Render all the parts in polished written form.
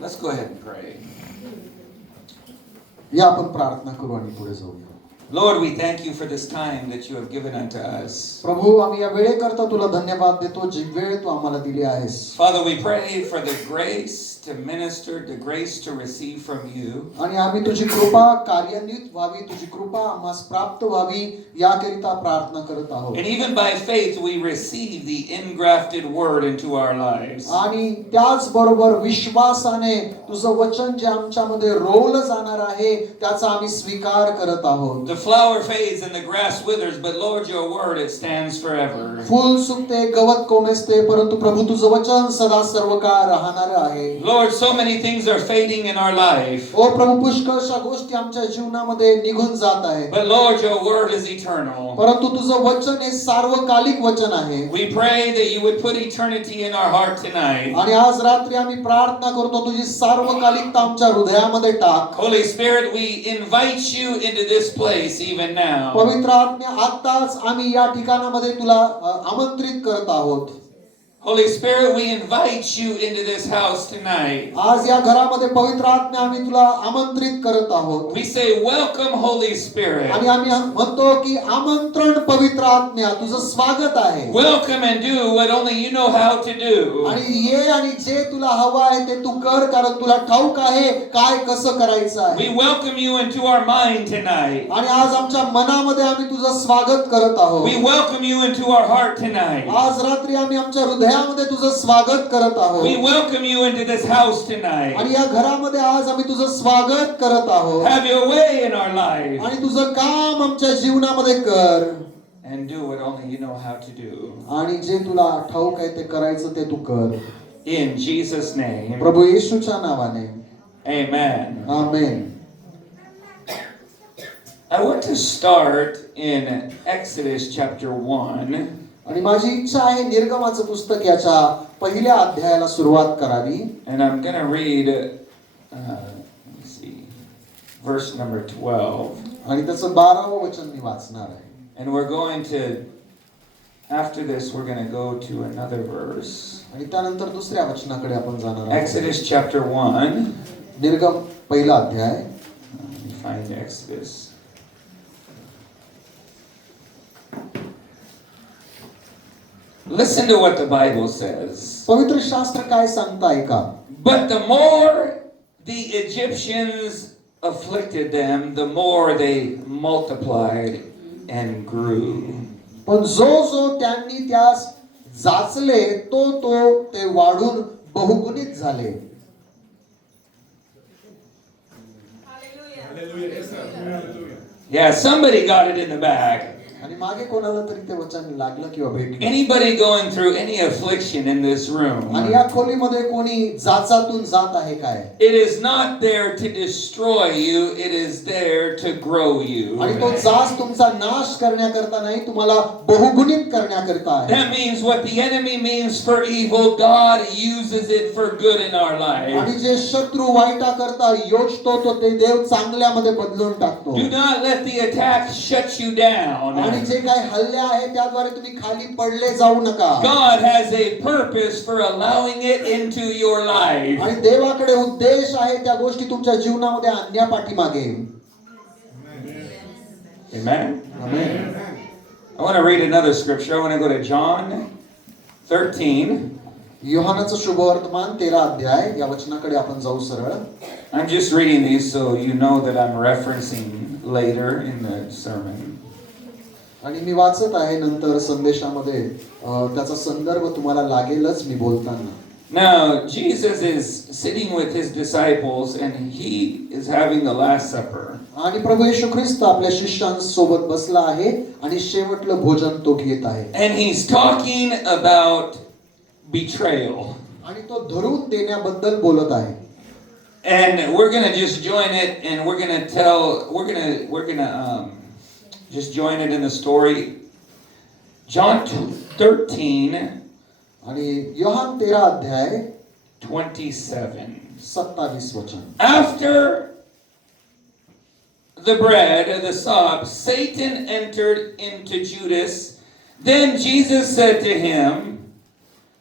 let's go ahead and pray. या आपण प्रार्थना करू आणि पुढे जाऊया. Lord, we thank you for this time that you have given unto us. प्रभू, आम्ही या वेळेकरता तुला धन्यवाद देतो, जी वेळ तू आम्हाला दिली आहेस. Father, we pray for the grace to minister, the grace to receive from you. आणि आम्ही तुझी कृपा कार्यान्वित व्हावी, तुझी कृपा आम्हास प्राप्त व्हावी याकरिता प्रार्थना करत आहोत. And even by faith we receive the engrafted word into our lives. आणि त्याच बरोबर विश्वासाने तुझं वचन जे आमच्यामध्ये रोवलं जाणार आहे त्याचा आम्ही स्वीकार करत आहोत. The flower fades and the grass withers, but Lord, your word, it stands forever. फूल सुकते, गवत कोमेजते, परंतु प्रभु तुझं वचन सदा सर्वकाळ राहणार आहे. Lord, so many things are fading in our life. ओ प्रभु, पुष्कळशा गोष्टी आमच्या जीवनामध्ये निघून जात आहेत. But Lord, your word is eternal. परंतु तुझं वचन हे सार्वकालिक वचन आहे. We pray that you would put eternity in our heart tonight. आणि आज रात्री आम्ही प्रार्थना करतो, तुझी सार्वकालिकता आमच्या हृदयामध्ये टाक. Holy Spirit, we invite you into this place even now. पवित्र आत्मा, आताच आम्ही या ठिकाणामध्ये तुला आमंत्रित करत आहोत. Holy Spirit, we invite you into this house tonight. आज या घरामध्ये पवित्र आत्मा आम्ही तुला आमंत्रित करत आहोत. We say, welcome, Holy Spirit. आणि आम्ही म्हणतो की आमंत्रण पवित्र आत्मा, तुझं स्वागत आहे. Welcome and do what only you know how to do. आणि ये आणि जे तुला हवं आहे ते तू कर, कारण तुला ठाऊक आहे काय कसं करायचं आहे. We welcome you into our mind tonight. आणि आज आमच्या मनामध्ये आम्ही तुझं स्वागत करत आहोत. We welcome you into our heart tonight. आज रात्री आम्ही आमच्या हृदयामध्ये तुझं स्वागत करत आहोत. We welcome you into this house tonight. आणि या घरामध्ये आज आम्ही तुझं स्वागत करत आहोत. Have your way in our life. आणि तुझं काम आमच्या जीवनामध्ये कर. And do what only you know how to do. आणि जे तुला ठाऊक आहे ते करायचं ते तू कर. In Jesus' name. प्रभू येशूच्या नावाने. Amen. आमेन. I want to start in Exodus chapter 1. आणि माझी इच्छा आहे निर्गमाचं पुस्तक याच्या पहिल्या अध्यायाला सुरुवात करावी. And I'm going to read let's see, verse number 12. आणि त्याचं 12वं वचन मी वाचणार आहे. And we're going to, after this, we're going to go to another verse. आणि त्यानंतर दुसऱ्या वचनाकडे आपण जाणार आहोत. Exodus chapter 1. निर्गम पहिला अध्याय. Let me find Exodus. Listen to what the Bible says. पवित्र शास्त्र काय सांगतं ऐका. But the more the Egyptians afflicted them, the more they multiplied and grew. पण जो त्यांनी त्यास जाचले तो ते वाढून बहुगुणित झाले. Yeah, somebody got it in the bag. आणि मागे कोणाला तरी ते वचन लागलं किंवा भेटलं. Anybody going through any affliction in this room? आणि या खोलीमध्ये कोणी जाचातून जात आहे काय? It is not there to destroy you, it is there to grow you. आणि तो जाच तुमचा नाश करण्याकरता नाही, तुम्हाला बहुगुणित करण्याकरता आहे. That means what the enemy means for evil, God uses it for good in our life. आणि जे शत्रू वाईटाकरता योजतो तो ते देव चांगल्यामध्ये बदलून टाकतो. Do not let the attack shut you down. आणि जे काही हल्ले आहे त्याद्वारे तुम्ही खाली पडले जाऊ नका. God has a purpose for allowing it into your life. आणि देवाकडे उद्देश आहे त्या गोष्टी तुमच्या जीवनामध्ये आणण्यापाठीमागे. Amen. आमेन. I want to read another scripture. I want to go to John 13. योहानाचं शुभवर्तमान 13 अध्याय या वचनाकडे आपण जाऊ सरळ. I'm just reading these so you know that I'm referencing later in the sermon. आणि मी वाचत आहे नंतर संदेशामध्ये त्याचा संदर्भ तुम्हाला लागेलच मी बोलताना. Now Jesus is sitting with his disciples and he is having the last supper. आणि प्रभू येशू ख्रिस्त आपल्या शिष्यांसोबत बसला आहे आणि शेवटलं भोजन तो घेत आहे. And he's talking about betrayal. आणि तो धरून देण्याबद्दल बोलत आहे. And we're going to just join it and we're going to just join it in the story. John 13 आणि योहान 13 अध्याय 27 वचन. After the bread, the sop, Satan entered into Judas. Then Jesus said to him,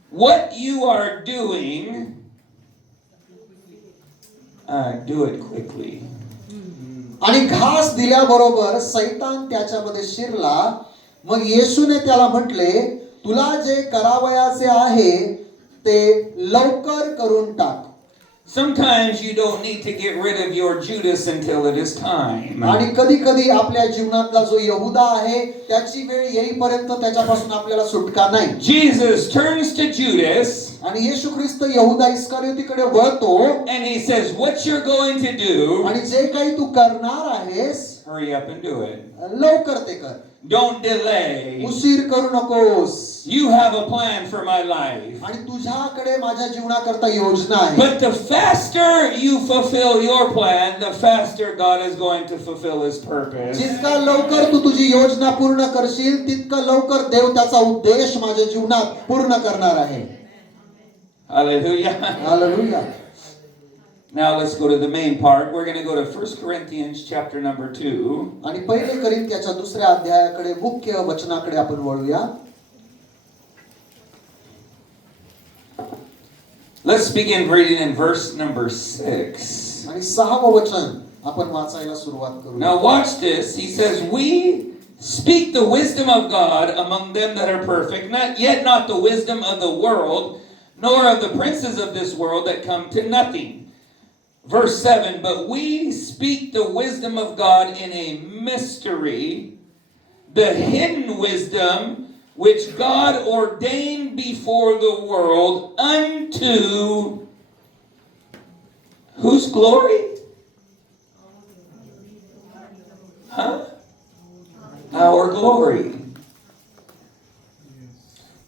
what you are doing do it quickly. आणि घास दिल्याबरोबर सैतान त्याच्यामध्ये शिरला. मग येशूने त्याला म्हटले, तुला जे करावयाचे आहे ते लवकर करून टाक. Sometimes you don't need to get rid of your Judas until it is time. आणि कधी कधी आपल्या जीवनातला जो यहुदा आहे त्याची वेळ येईपर्यंत त्याच्यापासून आपल्याला सुटका नाही. Jesus turns to Judas आणि येशू ख्रिस्त यहुदा इस्करियोतीकडे वळतो and he says, what you're going to do, आणि जे काही तू करणार आहेस hurry up and do it. लवकर ते कर. Don't delay. उशीर करू नकोस. You have a plan for my life. आणि तुझ्याकडे माझ्या जीवनाकरता योजना आहे. But the faster you fulfill your plan, the faster God is going to fulfill his purpose. जितका लवकर तू तुझी योजना पूर्ण करशील तितका लवकर देव त्याचा उद्देश माझ्या जीवनात पूर्ण करणार आहे. Hallelujah. Hallelujah. Now let's go to the main part. We're going to go to 1 Corinthians chapter number 2. आणि पहिले कोरिंथ्याच्या दुसऱ्या अध्यायाकडे मुख्य वचनाकडे आपण वळूया. Let's begin reading in verse number 6. आणि 6वं वचन आपण वाचायला सुरुवात करू. Now watch this. He says, we speak the wisdom of God among them that are perfect, not the wisdom of the world, nor of the princes of this world that come to nothing. Verse 7, but we speak the wisdom of God in a mystery, the hidden wisdom which God ordained before the world unto whose glory? Huh? Our glory.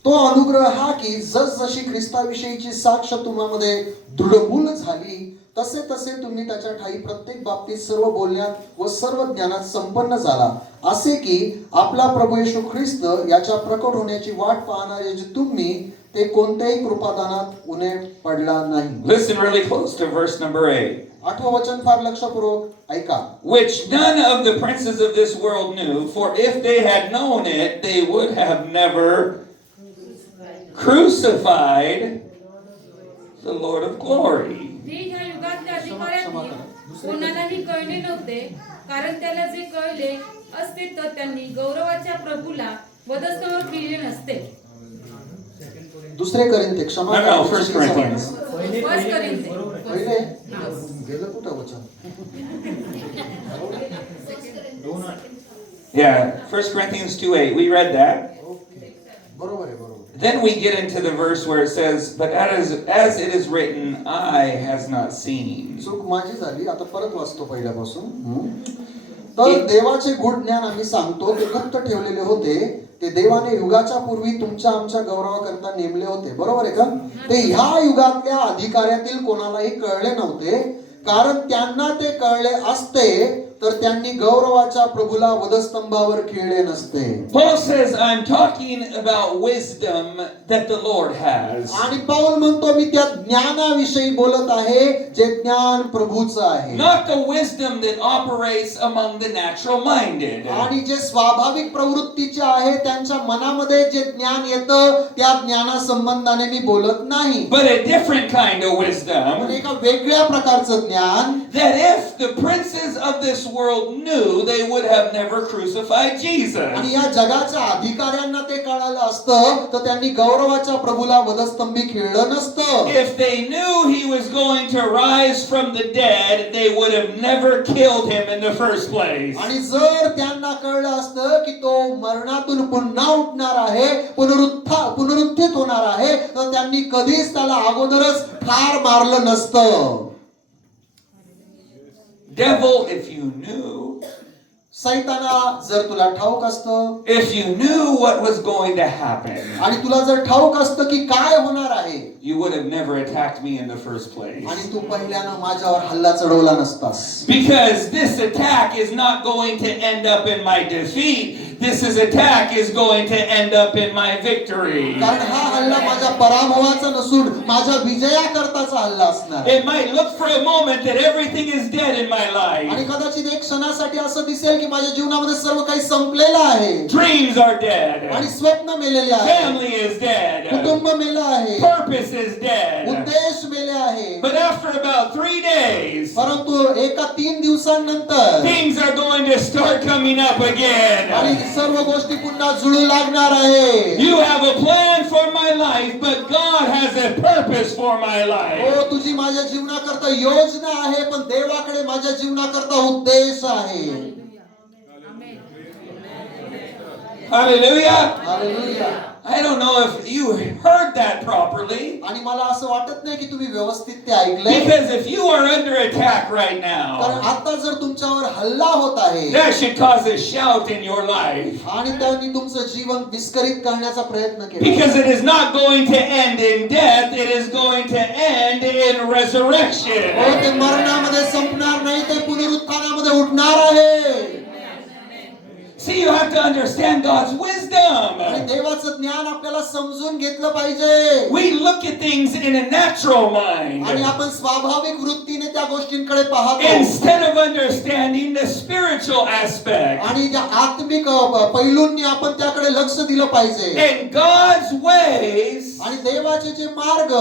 तो अनुग्रह हा की जसजशी ख्रिस्ताविषयीची साक्ष तुम्हामध्ये दृढमूल झाली तसे तसे तुम्ही त्याच्या ठायी प्रत्येक बाबतीत सर्व बोलण्यात व सर्व ज्ञानात संपन्न झाला, असे की आपला प्रभू येशू ख्रिस्त याच्या प्रकट होण्याची वाट पाहणारे जे तुम्ही ते कोणत्याही कृपादानात उणे पडला नाही. Listen really close to verse number 8. 8वं वचन फार लक्षपूर्वक ऐका. Which none of the princes of this world knew, for if they had known it, they would have never crucified the Lord of glory. ते ह्या युगातल्या अधिकाऱ्यांनी कोणालाही कळले नव्हते, कारण त्याला जे कळले असते तर त्यांनी गौरवाच्या प्रभूला वधस्तंभ केले नसते. दुसरे कोरिंथे क्षमा No, 1 Corinthians. फर्स्ट कोरिंथे. पहिले गेलं कुठं वचन? Yeah, 1 Corinthians 2:8. We read that. ओके, बरोबर आहे, बरोबर. Then we get into the verse where it says, but as it is written, eye has not seen. चूक माझी झाली. आता परत वाचतो पहिल्यापासून. तर देवाचे गूढ ज्ञान आम्ही सांगतो ते गुप्त ठेवलेले होते, ते देवाने युगाच्या पूर्वी तुमच्या आमच्या गौरवाकरता नेमले होते. बरोबर आहे का? ते ह्या युगातल्या अधिकाऱ्यातील कोणालाही कळले नव्हते, कारण त्यांना ते कळले असते तर त्यांनी गौरवाच्या प्रभूला वधस्तंभावर खिळले नसते. Paul says, I'm talking about wisdom that the Lord has. आणि पाऊल म्हणतो मी त्या ज्ञानाविषयी बोलत आहे जे ज्ञान प्रभूचं आहे. Not the wisdom that operates among the natural minded. आणि जे स्वाभाविक प्रवृत्तीचे आहे त्यांच्या मनामध्ये जे ज्ञान येतं त्या ज्ञानासंबंधाने मी बोलत नाही. But a different kind of wisdom. पण एका वेगळ्या प्रकारचं ज्ञान That if the princes of this world knew, they would have never crucified Jesus. आणि या जगाच्या अधिकाऱ्यांना ते कळालं असतं तर त्यांनी गौरवाच्या प्रभूला वधस्तंभी खिळलं नसतं. If they knew he was going to rise from the dead, they would have never killed him in the first place. आणि जर त्यांना कळलं असतं की तो मरणातून पुन्हा उठणार आहे, पुनरुत्थित होणार आहे, तर त्यांनी कधीच त्याला अगोदरच ठार मारलं नसतं. Devil, if you knew, सैताना जर तुला ठाऊक असतं, if you knew what was going to happen, आणि तुला जर ठाऊक असतं की काय होणार आहे, you would have never attacked me in the first place. आणि तू पहिल्यानं माझ्यावर हल्ला चढवला नसतास. Because this attack is not going to end up in my defeat. this attack is going to end up in my victory. कारण हा हल्ला माझ्या पराभवाचा नसून माझ्या विजयाकरताचा हल्ला असणार आहे. It might look for a moment that everything is dead in my आणि life. कदाचित एक क्षणासाठी असं दिसेल की माझ्या जीवनामध्ये सर्व काही संपलेलं आहे Dreams are dead. आणि स्वप्न मेलेले आहे, Family is dead. कुटुंब मेलं आहे, Purpose is dead. उद्देश मेले आहे. But after about 3 days, परंतु एका 3 दिवसांनंतर things are going to start coming up आणि again. सर्व गोष्टी पुन्हा जुळू लागणार आहे. You have a plan for my life, but God has a purpose for my life. हो, तुझी माझ्या जीवनाकरता योजना आहे, पण देवाकडे माझ्या जीवनाकरता उद्देश आहे. Hallelujah. Hallelujah. I don't know if you heard that properly. आणि मला असं वाटत नाही की तुम्ही व्यवस्थित ते ऐकले, Because if you are under attack right कारण now, आता जर तुमच्यावर हल्ला होत आहे that should cause a shout in your life. आणि त्यांनी तुमचं जीवन विस्कळीत करण्याचा प्रयत्न केला, Because it is not going to end in death, it is going to end in हो, resurrection. ते मरणामध्ये संपणार नाही, ते पुनरुत्थानामध्ये उठणार आहे. See, you have to understand God's आणि wisdom. देवाचं ज्ञान आपल्याला समजून घेतलं पाहिजे. We look at things in a natural आणि mind आपण स्वाभाविक वृत्तीने त्या गोष्टींकडे पाहतो instead of understanding the spiritual aspect. आणि ज्या आत्मिक पैलूंनी आपण त्याकडे लक्ष दिलं पाहिजे. And God's ways आणि देवाचे जे मार्ग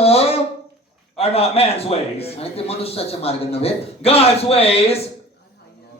are not man's ways. आणि ते मनुष्याचे मार्ग नव्हे, God's ways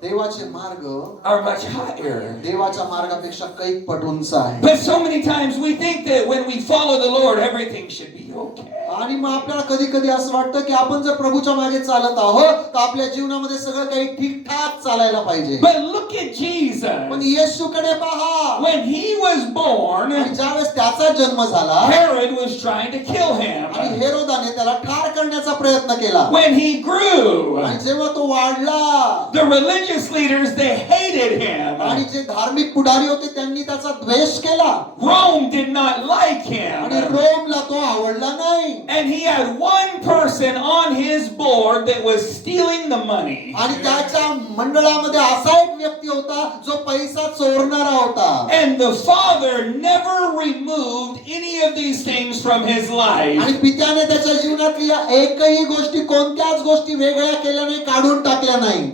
देवाचे मार्ग are much higher. देवाच्या मार्गापेक्षा कैक पट उंच आहे. But so many times we think that when we follow the Lord, everything should be okay. आणि मग आपल्याला कधी कधी असं वाटतं की आपण जर प्रभूच्या मागे चालत आहोत तर आपल्या जीवनामध्ये सगळं काही ठीकठाक चालायला पाहिजे. But look at पण Jesus. येशूकडे पहा, When he was born, आणि ज्यावेळेस त्याचा जन्म झाला Herod was trying to kill आणि him. हेरोदाने त्याला ठार करण्याचा प्रयत्न केला. When he grew, आणि जेव्हा तो वाढला the religious leaders, they hated आणि him. जे धार्मिक पुढारी होते त्यांनी त्याचा द्वेष केला Rome did not like आणि him. रोमला तो आवडला नाही. And he had one person on his board that was stealing the money. आणि त्याच्या मंडळामध्ये असा एक व्यक्ती होता जो पैसा चोरणारा होता. And the father never removed any of these things from his life. आणि पित्याने त्याच्या जीवनातली या एकही गोष्टी, कोणत्याच गोष्टी वेगळ्या केल्या नाही, काढून टाकल्या नाही.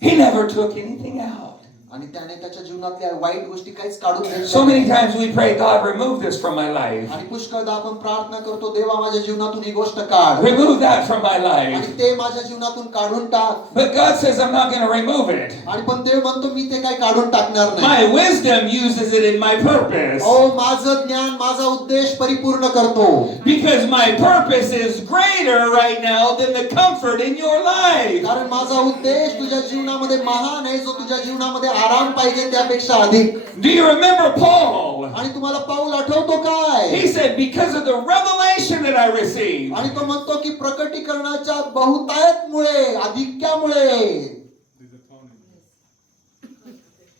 He never took anything out. आणि त्याने त्याच्या जीवनातल्या वाईट गोष्टी काहीच काढून घेतल्या So many नाही. times we pray, God, remove this from my life. आणि पुष्कळदा आपण प्रार्थना करतो, देवा माझ्या जीवनातून ही गोष्ट काढ Remove that from my life. आणि ते माझ्या जीवनातून काढून टाक. But God says, I'm not going to remove it. आणि पण देव म्हणतो मी ते काही काढून टाकणार नाही. My wisdom uses it in my purpose. हो, माझं ज्ञान माझा उद्देश परिपूर्ण करतो. Because my purpose is greater right now than the comfort in your life. कारण माझा उद्देश तुझ्या जीवनामध्ये महान आहे, जो तुझ्या जीवनामध्ये आराम पाहिजे त्यापेक्षा अधिक. Do you remember Paul? आणि तुम्हाला पाऊल आठवतो काय? He said, because of the revelation that I received, आणि तो म्हणतो की प्रकटीकरणाच्या बहुतायतमुळे, अधिक्यामुळे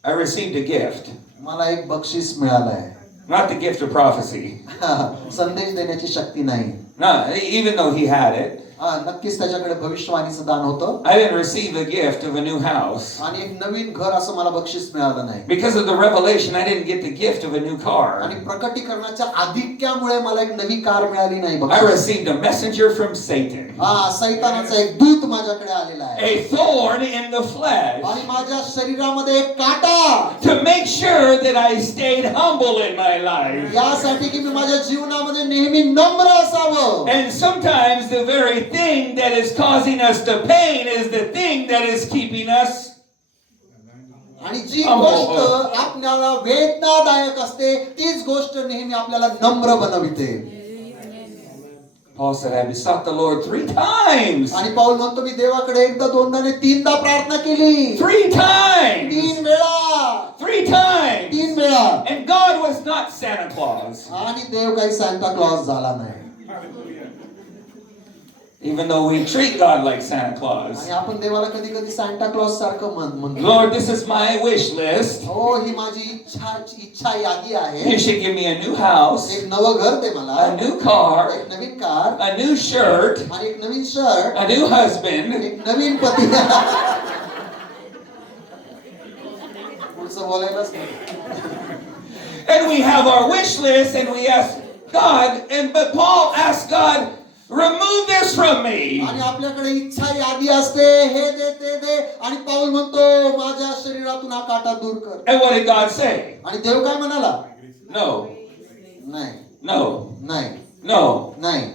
I received a gift. मला एक बक्षीस मिळालंय. Not the gift of prophecy. संदेश देण्याची शक्ती नाही. No, even though he had it. नक्कीच त्याच्याकडे भविष्यवाणीचं दान होतं. I didn't receive the gift of a new house. आणि एक नवीन घर असं मला बक्षीस मिळालं नाही. Because of the revelation, I didn't get the gift of a new car. आणि प्रकटीकरणाच्या अधिक्यामुळे मला एक नवी कार मिळाली नाही I बक्षीस. received a messenger from Satan. सैतानाचा एक दूत माझ्याकडे आलेला आहे. A thorn in the flesh. आणि माझ्या शरीरामध्ये एक काटा, To make sure that I stayed humble in my life. यासाठी की मी माझ्या जीवनामध्ये नेहमी नम्र असावं. And sometimes the very thing that is causing us the pain is the thing that is keeping us. आणि जी गोष्ट आपल्याला वेदनादायक असते तीच गोष्ट नेहमी आपल्याला नम्र बनविते. Paul said, I besought the Lord 3 times. आणि पाऊल म्हणतो मी देवाकडे एकदा, दोनदा आणि 3दा प्रार्थना केली. 3 times. 3 वेळा. 3 times. 3 वेळा. And God was not Santa Claus. आणि देव काही सांता क्लॉज झाला नाही. Even though we treat God like Santa Claus. आणि आपण देवाला कधी कधी सांता क्लॉज सारखं म्हणतो. Lord, this is my wish list. हो, ही माझी इच्छा यादी आहे. You should give me a new house, एक नवं घर दे मला, a new car, एक नवीन कार, a new shirt, आणि एक नवीन शर्ट, a new husband. एक नवीन पती. पुढचं बोलायलाच नाही. And we have our wish list and we ask God, but Paul asked God, remove this from me. आणि आपल्याकडे इच्छा यादी असते, हे दे ते दे, आणि पाऊल म्हणतो माझ्या शरीरातून हा काटा दूर कर. And what did God say? आणि देव काय म्हणाला? No, नाही, no, नाही, no. नाही.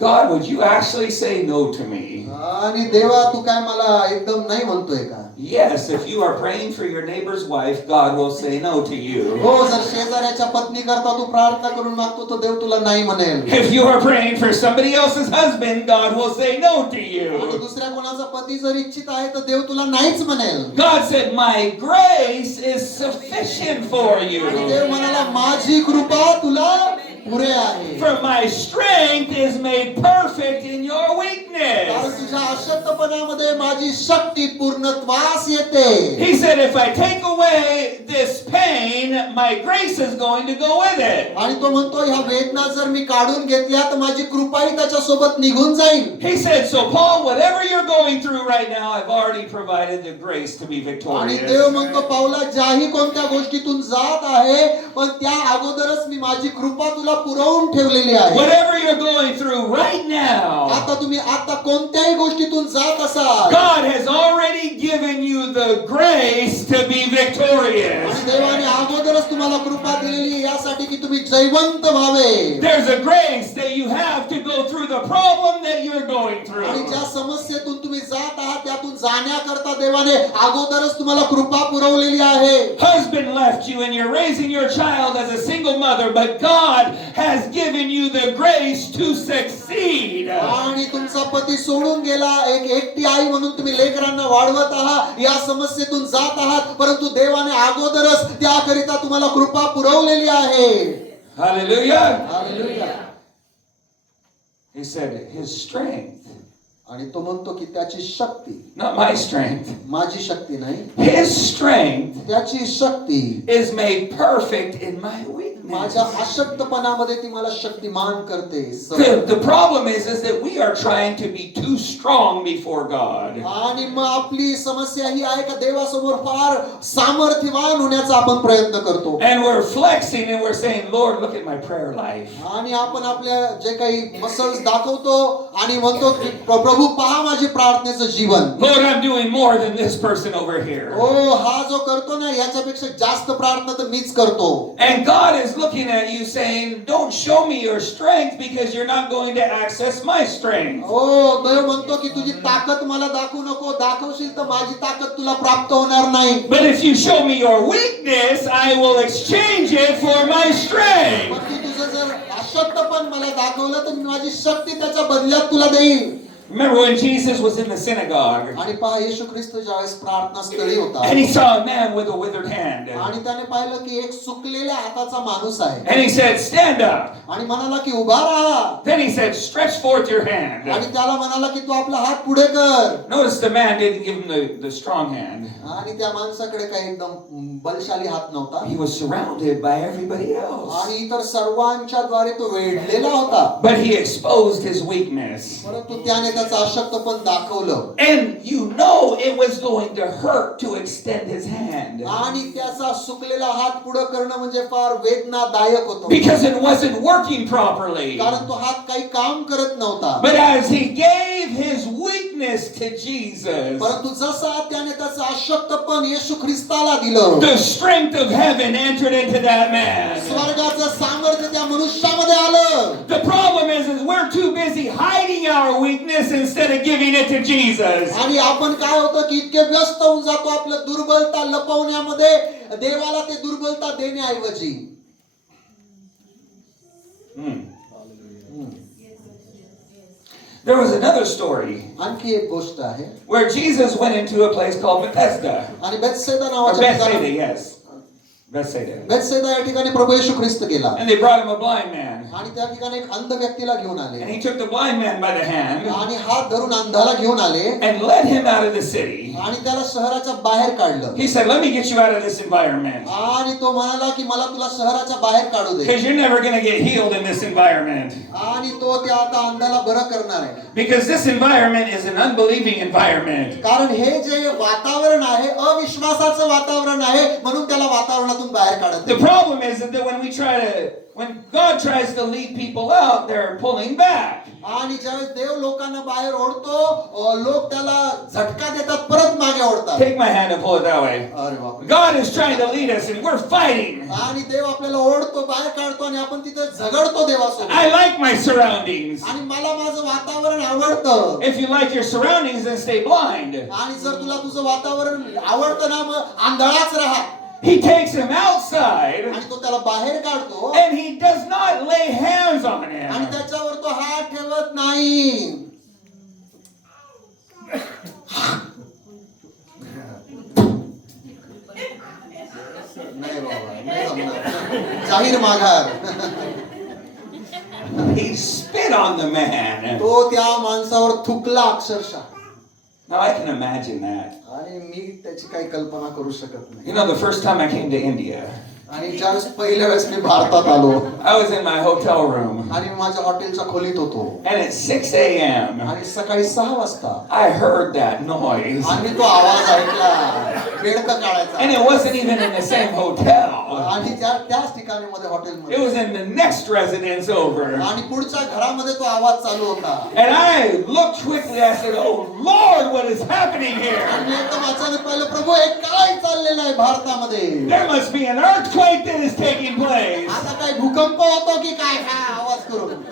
God, would you actually say no to me? आणि देवा तू काय मला एकदम नाही म्हणतोय का? Yes, if you are praying for your neighbor's wife, God will say no to you. हो, जर शेजाऱ्याच्या पत्नी करता तू प्रार्थना करून मागतो तर देव तुला नाही म्हणेल. If you are praying for somebody else's husband, God will say no to आणि you. दुसऱ्या कोणाचा पती जर इच्छित आहे तर देव तुला नाहीच म्हणेल. God said, my grace is sufficient for आणि you. देव म्हणाला माझी कृपा तुला पुरे आहे. For my strength is made perfect in your कारण weakness. तुझ्या अशक्तपणामध्ये माझी शक्ती पूर्णत्वास येते. He said, if I take away this pain, my grace is going to go with it. आणि तो म्हणतो ह्या वेदना जर मी काढून घेतल्या तर माझी कृपाही त्याच्या सोबत निघून जाईल. He said, so Paul, whatever you're going through right now, I've already provided the grace to be आणि victorious. देव म्हणतो पाऊला ज्याही कोणत्या गोष्टीतून जात आहे पण त्या अगोदरच मी माझी कृपा तुला पुरवून ठेवलेली आहे. Whatever you're going through right now, आता तुम्ही आता कोणत्याही गोष्टीतून जात असाल, God has already given you the grace to be victorious. आणि देवाने अगोदरच तुम्हाला कृपा दिलेली आहे यासाठी की तुम्ही जयवंत व्हावे. There's a grace that you have to go through the problem that you're going आणि through. ज्या समस्येतून तुम्ही जात आहात त्यातून जाण्याकरता देवाने अगोदरच तुम्हाला कृपा पुरवलेली आहे. Husband left you and you're raising your child as a single mother, but God has given you the grace to succeed. आणि तुमचा पती सोडून गेला, एक एकटी आई म्हणून तुम्ही लेकरांना वाढवत आहात, या समस्येतून जात आहात, परंतु देवाने अगोदरच त्याकरिता तुम्हाला कृपा पुरवलेली आहे. Hallelujah. Hallelujah. He said, his strength, आणि तो म्हणतो की त्याची शक्ती, not my strength, माझी शक्ती नाही, his strength त्याची शक्ती is made perfect in my माझ्या weakness. अशक्तपणामध्ये ती मला शक्तिमान करते. The problem is that we are trying to be too strong before God. आणि मग आपली समस्या ही आहे का देवासमोर फार सामर्थ्यवान होण्याचा आपण प्रयत्न करतो. And we're flexing and we're saying, Lord, look at my prayer life. आणि आपण आपल्या जे काही मसल्स दाखवतो आणि म्हणतो की प्रभू पहा माझे प्रार्थनेचं जीवन. Lord, I'm doing more than this person over here. हो, हा जो करतो ना याच्यापेक्षा जास्त प्रार्थना तर मीच करतो. And God is looking at you saying, don't show me your strength because you're not going to access my strength. हो, देव म्हणतो की तुझी ताकद मला दाखवू नको, दाखवशील तर माझी ताकद तुला प्राप्त होणार नाही. But if you show me your weakness, I will exchange it for my strength. पण तू तुझं जर अशक्तपण मला दाखवलं तर मी माझी शक्ती त्याच्या बदल्यात तुला देईल. Remember when Jesus was in the synagogue आणि पहा येशू ख्रिस्त ज्यावेळेस प्रार्थना स्थळी होता and he saw a man with a withered hand. आणि त्याने पाहिलं की एक सुकलेल्या हाताचा माणूस आहे. And he said, stand up. आणि म्हणाला की उभा राहा. Then he said, stretch forth your hand. आणि त्याला म्हणाला की तू आपला हात पुढे कर. Notice the man didn't give him the strong hand. आणि त्या माणसाकडे काही एकदम बलशाली हात नव्हता. He was surrounded by everybody else. आणि इतर सर्वांच्या द्वारे तो वेढलेला होता. But he exposed his weakness. परंतु त्याने त्याचं अशक्तपण दाखवलं. And you know it was going to hurt to extend his hand. आणि त्याचा सुकलेला हात पुढे करणं म्हणजे फार वेदनादायक होतं. Because it wasn't working properly. कारण तो हात काही काम करत नव्हता. But as he gave his weakness to Jesus, परंतु जसा त्याने त्याचं अशक्तपण येशू ख्रिस्ताला दिलं, the strength of heaven entered into that man. स्वर्गाचं सामर्थ्य त्या मनुष्यामध्ये आलं. The problem is we're too busy hiding our weakness instead of giving it to Jesus. आणि आपण काय होतं की इतके व्यस्त होऊन जातो आपलं दुर्बलता लपवण्यामध्ये, देवाला ते दुर्बलता देण्याऐवजी. There was another story आणखी एक गोष्ट आहे where Jesus went into a place called Bethesda. आणि बेथसेदा Or नावाच्या Bethsaida, ठिकाणी yes. Bethsaida. बेथसेदा या ठिकाणी प्रभू येशू ख्रिस्त गेला And they brought him a blind man. आणि त्या ठिकाणी एक अंध व्यक्तीला घेऊन आले And he took the blind man by the hand आणि हात धरून अंधाला घेऊन आले and led him out of the city. आणि त्याला शहराच्या बाहेर काढलं He said, let me get you out of this environment. आणि तो म्हणाला की मला तुला शहराच्या बाहेर काढू दे Because you're never going to get healed in this environment. आणि तो त्या आता अंधाला बरं करणार आहे Because this environment is an unbelieving environment. कारण हे जे वातावरण आहे अविश्वासाचं वातावरण आहे म्हणून त्याला वातावरणातून बाहेर काढत The आहे. problem is that when God tries to lead people out, they're pulling back. आणि ज्यावेळेस देव लोकांना बाहेर ओढतो लोक त्याला झटका देतात परत मागे ओढतात Take my hand and pull it that way. अरे बापरे God is trying to lead us and we're fighting. आणि देव आपल्याला ओढतो बाहेर काढतो आणि आपण तिथे झगडतो देवासोबत I like my surroundings. आणि मला माझं वातावरण आवडतं If you like your surroundings, then stay blind. आणि जर तुला तुझं वातावरण आवडतं ना मग आंधळाच राहा He takes him outside आणि तो त्याला बाहेर काढतो and he does not lay hands on आणि him. त्याच्यावर तो हात ठेवत नाही नाही बाबा नाही जमणार. जाहीर माघार He spit on the man. तो त्या माणसावर थुकला अक्षरशः Now I can imagine that. आणि मी त्याची काही कल्पना करू शकत नाही You know, the first time I came to India, आणि ज्यावेळेस पहिल्या वेळेस मी भारतात आलो I was in my hotel room, आणि माझ्या हॉटेलच्या खोलीत होतो and at 6 a.m., आणि सकाळी 6 वाजता I heard that noise. आणि तो आवाज ऐकला बेडकं And काढायचा it wasn't even in the same hotel. आणि त्याच ठिकाणी मध्ये It हॉटेलमध्ये was in the next residence over. आणि पुढच्या घरामध्ये तो आवाज चालू होता And I looked quickly, I said, oh Lord, what is happening here? आणि एकदम अचानक पाहिलं प्रभू हे काय चाललेलं आहे भारतामध्ये There must be an earthquake that is taking place. आता काय भूकंप होतो की काय हा आवाज करून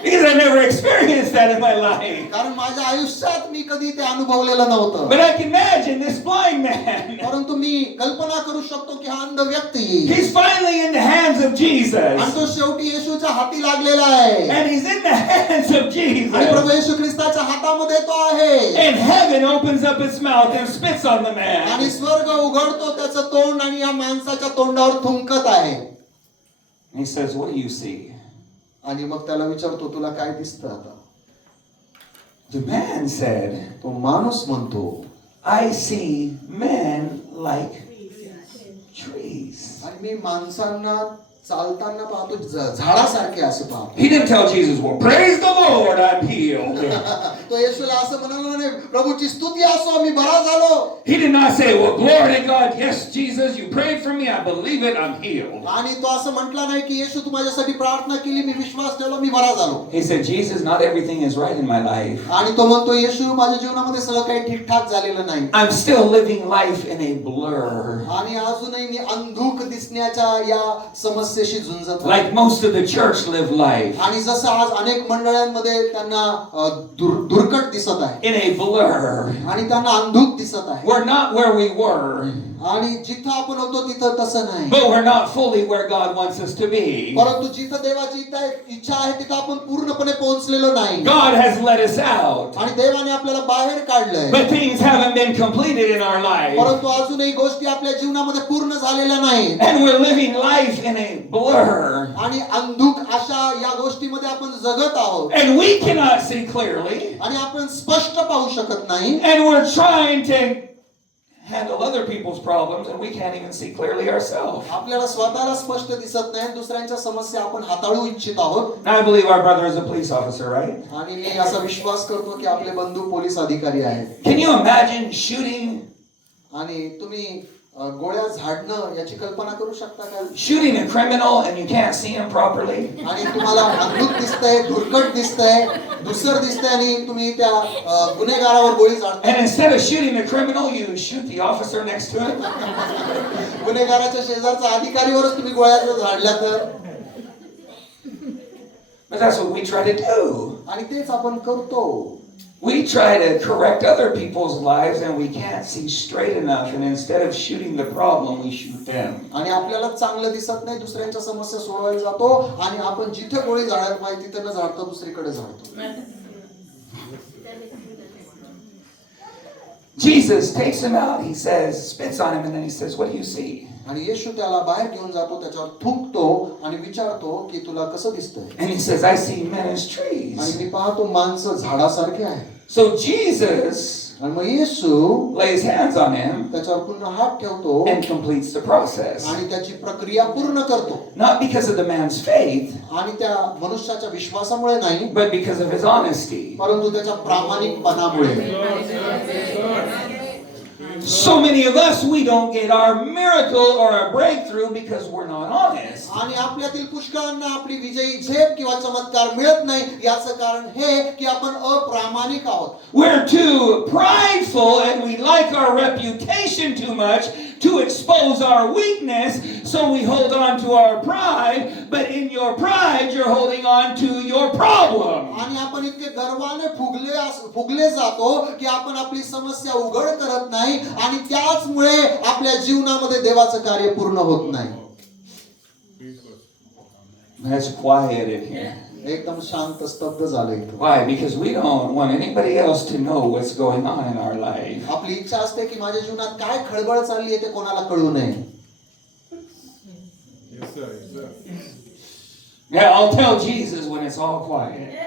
Because I never experienced that in my life. कारण माझ्या आयुष्यात मी कधी ते अनुभवलेलं नव्हतं But I can imagine this blind man. परंतु मी कल्पना करू शकतो की हा अंध व्यक्ती He's finally in the hands of आणि Jesus. तो शेवटी येशूच्या हाती लागलेला आहे And he's in the hands of आणि प्रभू Jesus. येशू ख्रिस्ताच्या हातामध्ये तो आहे And heaven opens up its mouth and spits on the man. आणि स्वर्ग उघडतो त्याचं तोंड आणि या माणसाच्या तोंडावर थुंकत आहे And he says, what do you see? आणि मग त्याला विचारतो तुला काय दिसतं आता The man said, तो माणूस म्हणतो I see men like trees. आणि मी माणसांना चालताना पाहतो झाडासारखे असे पाहतो He didn't tell Jesus, well, praise the Lord, I'm healed. तो येशूला असं म्हणाला नाही प्रभूची स्तुती असो मी बरा झालो He did not say, well, glory to God, yes, Jesus, you prayed for me, I believe it, I'm healed. आणि तो असं म्हटला नाही की येशू तू माझ्यासाठी प्रार्थना केली मी विश्वास ठेवला मी बरा झालो He said, Jesus, not everything is right in my life. आणि तो म्हणतो येशू माझ्या जीवनामध्ये सगळं काही ठीकठाक झालेलं नाही I'm still living life in a blur. आणि अजूनही मी अंधुक दिसण्याच्या या समस्येशी झुंजत आहे. Like most of the church live life. आणि जसं आज अनेक मंडळांमध्ये त्यांना दुर्कट दिसत आहे In a blur. आणि त्यांना अंधुक दिसत आहे We're not where we were, आणि जिथं आपण होतो तिथं तसं नाही but we're not fully where God wants us to be. परंतु जिथं देवाची इच्छा आहे तिथं आपण पूर्णपणे पोहोचलेलो नाही God has let us out, आणि देवाने आपल्याला बाहेर काढलंय but things haven't been completed in our life. परंतु अजूनही गोष्टी आपल्या जीवनामध्ये पूर्ण झालेल्या नाहीत And we're living life in a blur. आणि अंधुक अशा या गोष्टीमध्ये आपण जगत आहोत And we cannot see clearly. आणि आपण स्पष्ट पाहू शकत नाही And we're trying to handle other people's problems and we can't even see clearly ourselves. आपल्याला स्वतःला स्पष्ट दिसत नाही दुसऱ्यांच्या समस्या आपण हाताळू इच्छित आहोत Now I believe our brother is a police officer, right? आणि मी असा विश्वास करतो की आपले बंधू पोलीस अधिकारी आहेत Can you imagine shooting आणि तुम्ही गोळ्या झाडणं याची कल्पना करू शकता का a criminal and you can't see him properly? आणि तुम्हाला अंधुक दिसतंय धुरकट दिसतंय दुसर दिसतंय आणि तुम्ही त्या गुन्हेगारावर गोळी झाडताय And instead of shooting the criminal, you shoot the officer next to him? गुन्हेगाराच्या शेजारचा अधिकारीवरच तुम्ही गोळ्या जर झाडल्या तर But that's what we try to do. आणि तेच आपण करतो We try to correct other people's lives and we can't see straight enough, and instead of shooting the problem, we shoot them. आणि आपल्याला चांगलं दिसत नाही दुसऱ्यांच्या समस्या सोडवायला जातो आणि आपण जिथे गोळी झाडायला पाहिजे तिथे न झाडतो दुसरीकडे झाडतो Jesus takes him out. He says, spits on him, and then he says, what do you see? आणि येशू त्याला बाहेर घेऊन जातो, त्याच्यावर थुंकतो आणि विचारतो की तुला कसं दिसतंय? And he says, I see men as trees. आणि मी पाहतो माणसं झाडासारखे आहे. So Jesus आणि मग येशू lays hands on him त्याच्यावर पूर्ण हात ठेवतो and completes the process. आणि त्याची प्रक्रिया पूर्ण करतो. Not because of the man's faith, आणि त्या मनुष्याच्या विश्वासामुळे नाही, but because of his honesty. परंतु त्याच्या प्रामाणिकपणामुळे. So many of us, we don't get our miracle or our breakthrough because we're not honest. आणि आपल्यातील पुष्कळांना आपली विजयी झेप किंवा चमत्कार मिळत नाही, याचं कारण हे की आपण अप्रामाणिक आहोत. We're too prideful and we like our reputation too much to expose our weakness, so we hold on to our pride, but in your pride you're holding on to your problem. आणि आपण इतके गर्वाने फुगले जातो की आपण आपली समस्या उघड करत नाही आणि त्याचमुळे आपल्या जीवनामध्ये देवाचं कार्य पूर्ण होत नाही. That's quiet in here. एकदम शांत स्तब्ध झालं इथं. Why? Because we don't want anybody else to know what's going on in our life. आपली इच्छा असते की माझ्या जीवनात काय खळबळ चालली आहे ते कोणाला कळू नये. Yeah, I'll tell Jesus when it's all quiet.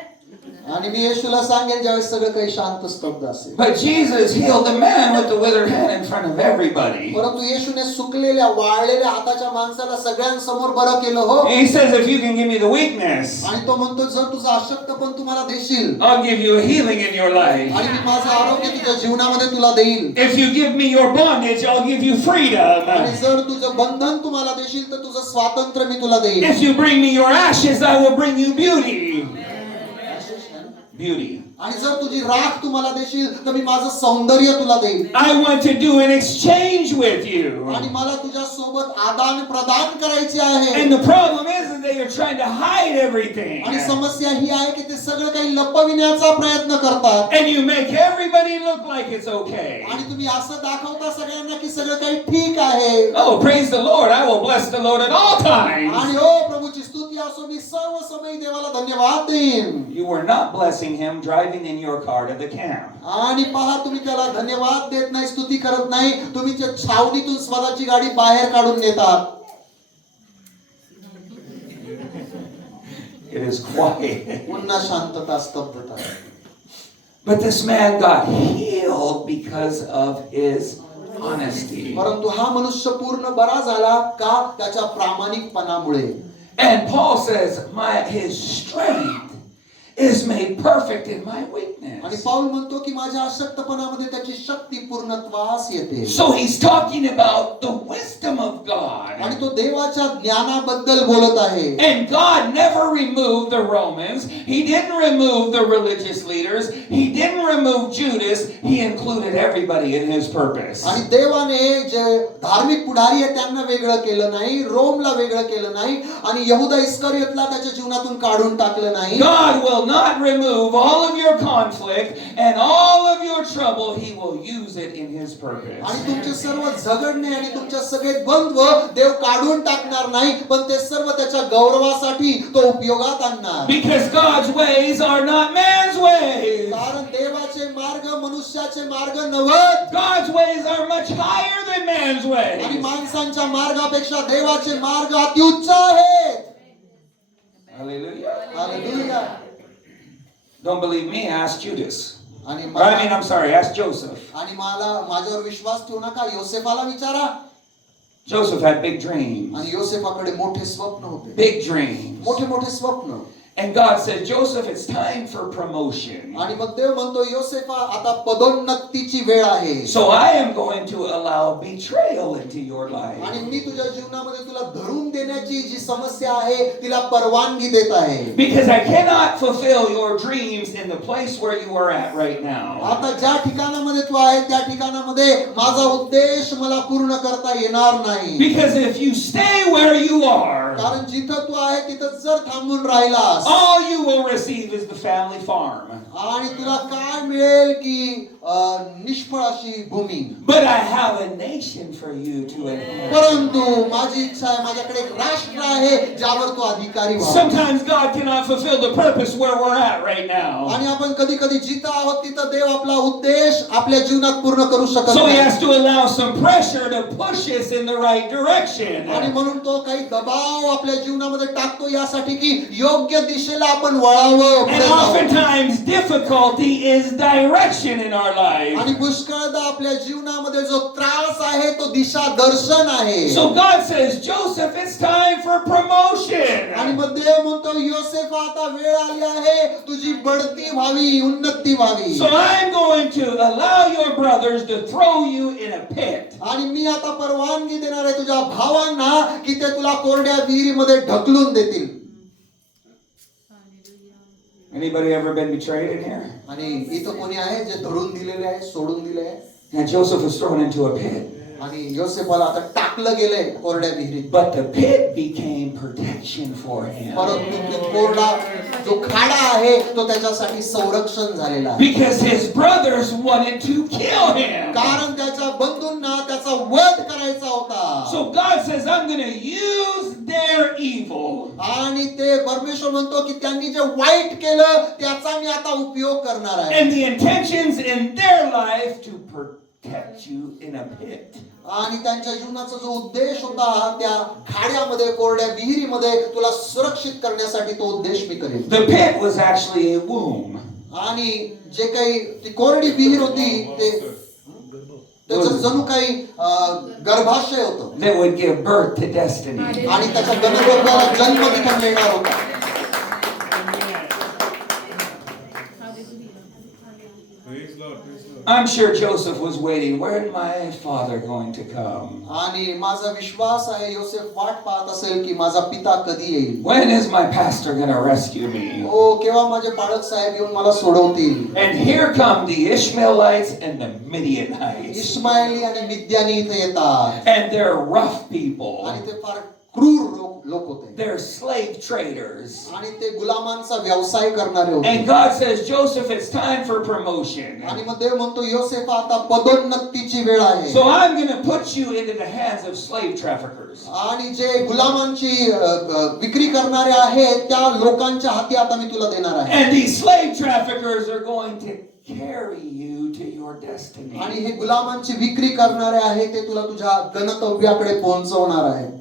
आणि मी येशूला सांगेन ज्यावेळेस सगळं काही शांत स्तब्ध असेल. But Jesus healed the man with the withered hand in front of everybody. परंतु येशूने सुकलेल्या वाळलेल्या हाताच्या माणसाला सगळ्यांसमोर बरं केलं हो. He says, if you can give me the weakness, आणि तो म्हणतो जर तुझं अशक्तपण तुम्हाला देशील I'll give you a healing in your life. आणि मी माझं आरोग्य तुझ्या जीवनामध्ये तुला देईल. If you give me your bondage, I'll give you freedom. आणि जर तुझं बंधन तुम्हाला देशील तर तुझं स्वातंत्र्य मी तुला देईल. If you bring me your ashes, I will bring you beauty. Beauty. आणि जर तुझी राख तुम्हाला देशील तर मी माझं सौंदर्य तुला देईल. I want to do an exchange with you. आणि मला तुझ्या सोबत आदान प्रदान करायचे आहे. And the problem is that they are trying to hide everything. आणि समस्या ही आहे की ते सगळं काही लपविण्याचा प्रयत्न करतात. And you make everybody look like it's okay. आणि तुम्ही असं दाखवता सगळ्यांना की सगळं काही ठीक आहे. Oh, praise the Lord. I will bless the Lord at all times. आणि हो प्रभूची स्तुती असो, मी सर्व समय देवाला धन्यवाद देईन. You were not blessing him driving in your car to the camp. आणि पहा तुम्ही त्याला धन्यवाद देत नाही, स्तुती करत नाही, तुम्ही त्या छावणीतून स्वतःची गाडी बाहेर काढून नेतात. It is quiet. पुन्हा शांतता, स्तब्धता. But this man got healed because of his honesty. परंतु हा मनुष्य पूर्ण बरा झाला का? त्याच्या प्रामाणिकपणामुळे. And Paul says, his strength is made perfect in my आणि weakness. पाऊल म्हणतो की माझ्या अशक्तपणामध्ये त्याची शक्ती पूर्णत्वास येते. So he's talking about the wisdom of God. आणि तो देवाच्या ज्ञानाबद्दल बोलत आहे. And God never removed the Romans. He didn't remove the religious leaders. He didn't remove Judas. He included everybody in his purpose. आणि देवाने जे धार्मिक पुढारी आहेत त्यांना वेगळं केलं नाही, रोमला वेगळं केलं नाही आणि यहुदा इस्करियोतला त्याच्या जीवनातून काढून टाकलं नाही. God will not remove all of your conflict and all of your trouble. He will use it in his purpose. आणि तुमचे सर्व झगडणे आणि तुमचे सगळे द्वंद्व देव काढून टाकणार नाही, पण ते सर्व त्याच्या गौरवासाठी तो उपयोगात आणणार. Because God's ways are not man's ways. कारण देवाचे मार्ग मनुष्याचे मार्ग नव्हत. God's ways are much higher than man's आणि ways. माणसांच्या मार्गापेक्षा देवाचे मार्ग अत्युच्च आहेत. Hallelujah. Hallelujah. Don't believe me? Ask Judas. आणि I'm sorry, ask Joseph. आणि मला माझ्यावर विश्वास ठेवू नका, योसेफाला विचारा. Joseph had big dreams. आणि योसेफाकडे मोठे स्वप्न होते. Big dreams. मोठे मोठे स्वप्न. And God said, Joseph, it's time for promotion. आणि मग देव म्हणतो योसेफा आता पदोन्नतीची वेळ आहे. So I am going to allow betrayal into your life. आणि मी तुझ्या जीवनामध्ये तुला धरून देण्याची जी समस्या आहे तिला परवानगी देत आहे. Because I cannot fulfill your dreams in the place where you are at right now. आता ज्या ठिकाणामध्ये तू आहे त्या ठिकाणामध्ये माझा उद्देश मला पूर्ण करता येणार नाही. Because if you stay where you are, कारण जिथं तू आहे तिथं जर थांबून राहिलास केलास all you will receive is the family farm. आणि तुला काय मिळेल की निष्फळ अशी भूमी. But I have a nation for you to inherit. परंतु माझी इच्छा आहे माझ्याकडे एक राष्ट्र आहे ज्यावर तू अधिकारी व्हा. Sometimes God cannot fulfill the purpose where we're at right now. आणि आपण कधी कधी जिथं आहोत तिथं देव आपला उद्देश आपल्या जीवनात पूर्ण करू शकत So he नाही. has to allow some pressure to push us in the right direction. आणि म्हणून तो काही दबाव आपल्या जीवनामध्ये टाकतो यासाठी की योग्य दिशेला आपण वळावं, पुढे And जावं. oftentimes difficulty is direction in our life. आणि पुष्कळदा आपल्या जीवनामध्ये जो त्रास आहे तो दिशा दर्शन आहे. So God says, Joseph, it's time for promotion. आणि मग देव म्हणतो योसेफ आता वेळ आली आहे तुझी बढती व्हावी, उन्नती व्हावी. So I'm going to allow your brothers to throw you in a pit. आणि मी आता परवानगी देणार आहे तुझ्या भावांना की ते तुला कोरड्या विहिरीमध्ये ढकलून देतील. Anybody ever been betrayed in here? आणि इथं कोणी आहे जे धरून दिलेले आहे, सोडून दिले आहे? And Joseph was thrown into a pit. आणि योसेफाला आता टाकलं गेलंय कोरड्या विहिरीत. But the pit became protection for him. परंतु तो कोरडा जो खाडा आहे तो त्याच्यासाठी संरक्षण झालेला आहे. Because his brothers wanted to kill him. कारण त्याच्या बंधूंना त्याचा वध करायचा होता. So God says, I'm going to use their evil. आणि ते परमेश्वर म्हणतो की त्यांनी जे वाईट केलं त्याचा मी आता उपयोग करणार आहे. And the intentions in their life to protect you in a pit. आणि त्यांच्या जीवनाचा जो उद्देश होता त्या खाड्यामध्ये कोरड्या विहिरीमध्ये तुला सुरक्षित करण्यासाठी तो उद्देश मी करेन. The pit was actually a womb. आणि जे काही ती कोरडी विहीर होती ते त्याचं जणू काही गर्भाशय होतं That would give birth to destiny. आणि त्याच्या गणगोत्वाला जन्म तिथे मिळणार होता. Praise Lord, praise Lord. I'm sure Joseph was waiting. When my father going to come? आणि माझा विश्वास आहे योसेफ वाट पाहत असेल की माझा पिता कधी येईल. When is my pastor going to rescue me? हो केव्हा माझे पालक साहेब येऊन मला सोडवतील. And here come the Ishmaelites and the Midianites. Ismaili आणि मिद्यानी इथे येतात. And they're rough people. आणि ते फार क्रूर लोक होते. They're slave traders. आणि ते गुलामांचा व्यवसाय करणारे होते. And God says, Joseph, it's time for promotion. आणि मग देव म्हणतो योसेफ आता पदोन्नतीची वेळ आहे. So I'm going to put you into the hands of slave traffickers. आणि जे गुलामांची विक्री करणारे आहेत त्या लोकांच्या हाती आता मी तुला देणार आहे. And these slave traffickers are going to carry you to your destiny. आणि हे गुलामांची विक्री करणारे आहेत ते तुला तुझ्या गंतव्याकडे पोहोचवणार आहे.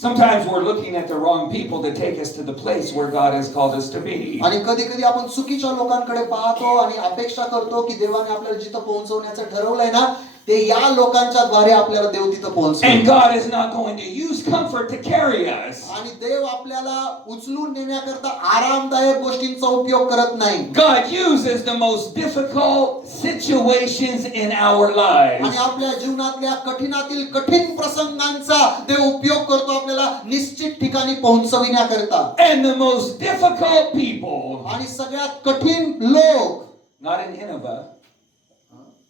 Sometimes we're looking at the wrong people to take us to the place where God has called us to be. आणि कधी कधी आपण चुकीच्या लोकांकडे पाहतो आणि अपेक्षा करतो की देवाने आपल्याला जिथं पोहोचवण्याचं ठरवलंय ना ते या लोकांच्या द्वारे आपल्याला देव तिथं पोहोचवेल. And God is not going to use comfort to carry us. आणि देव आपल्याला उचलून नेण्याकरता आरामदायक गोष्टींचा उपयोग करत नाही. God uses the most difficult situations in our lives. आणि आपल्या जीवनातल्या कठीणातील कठीण प्रसंगांचा देव उपयोग करतो आपल्याला निश्चित ठिकाणी पोहोचविण्याकरता. And the most difficult people, आणि सगळ्यात कठीण लोक, not an Innova,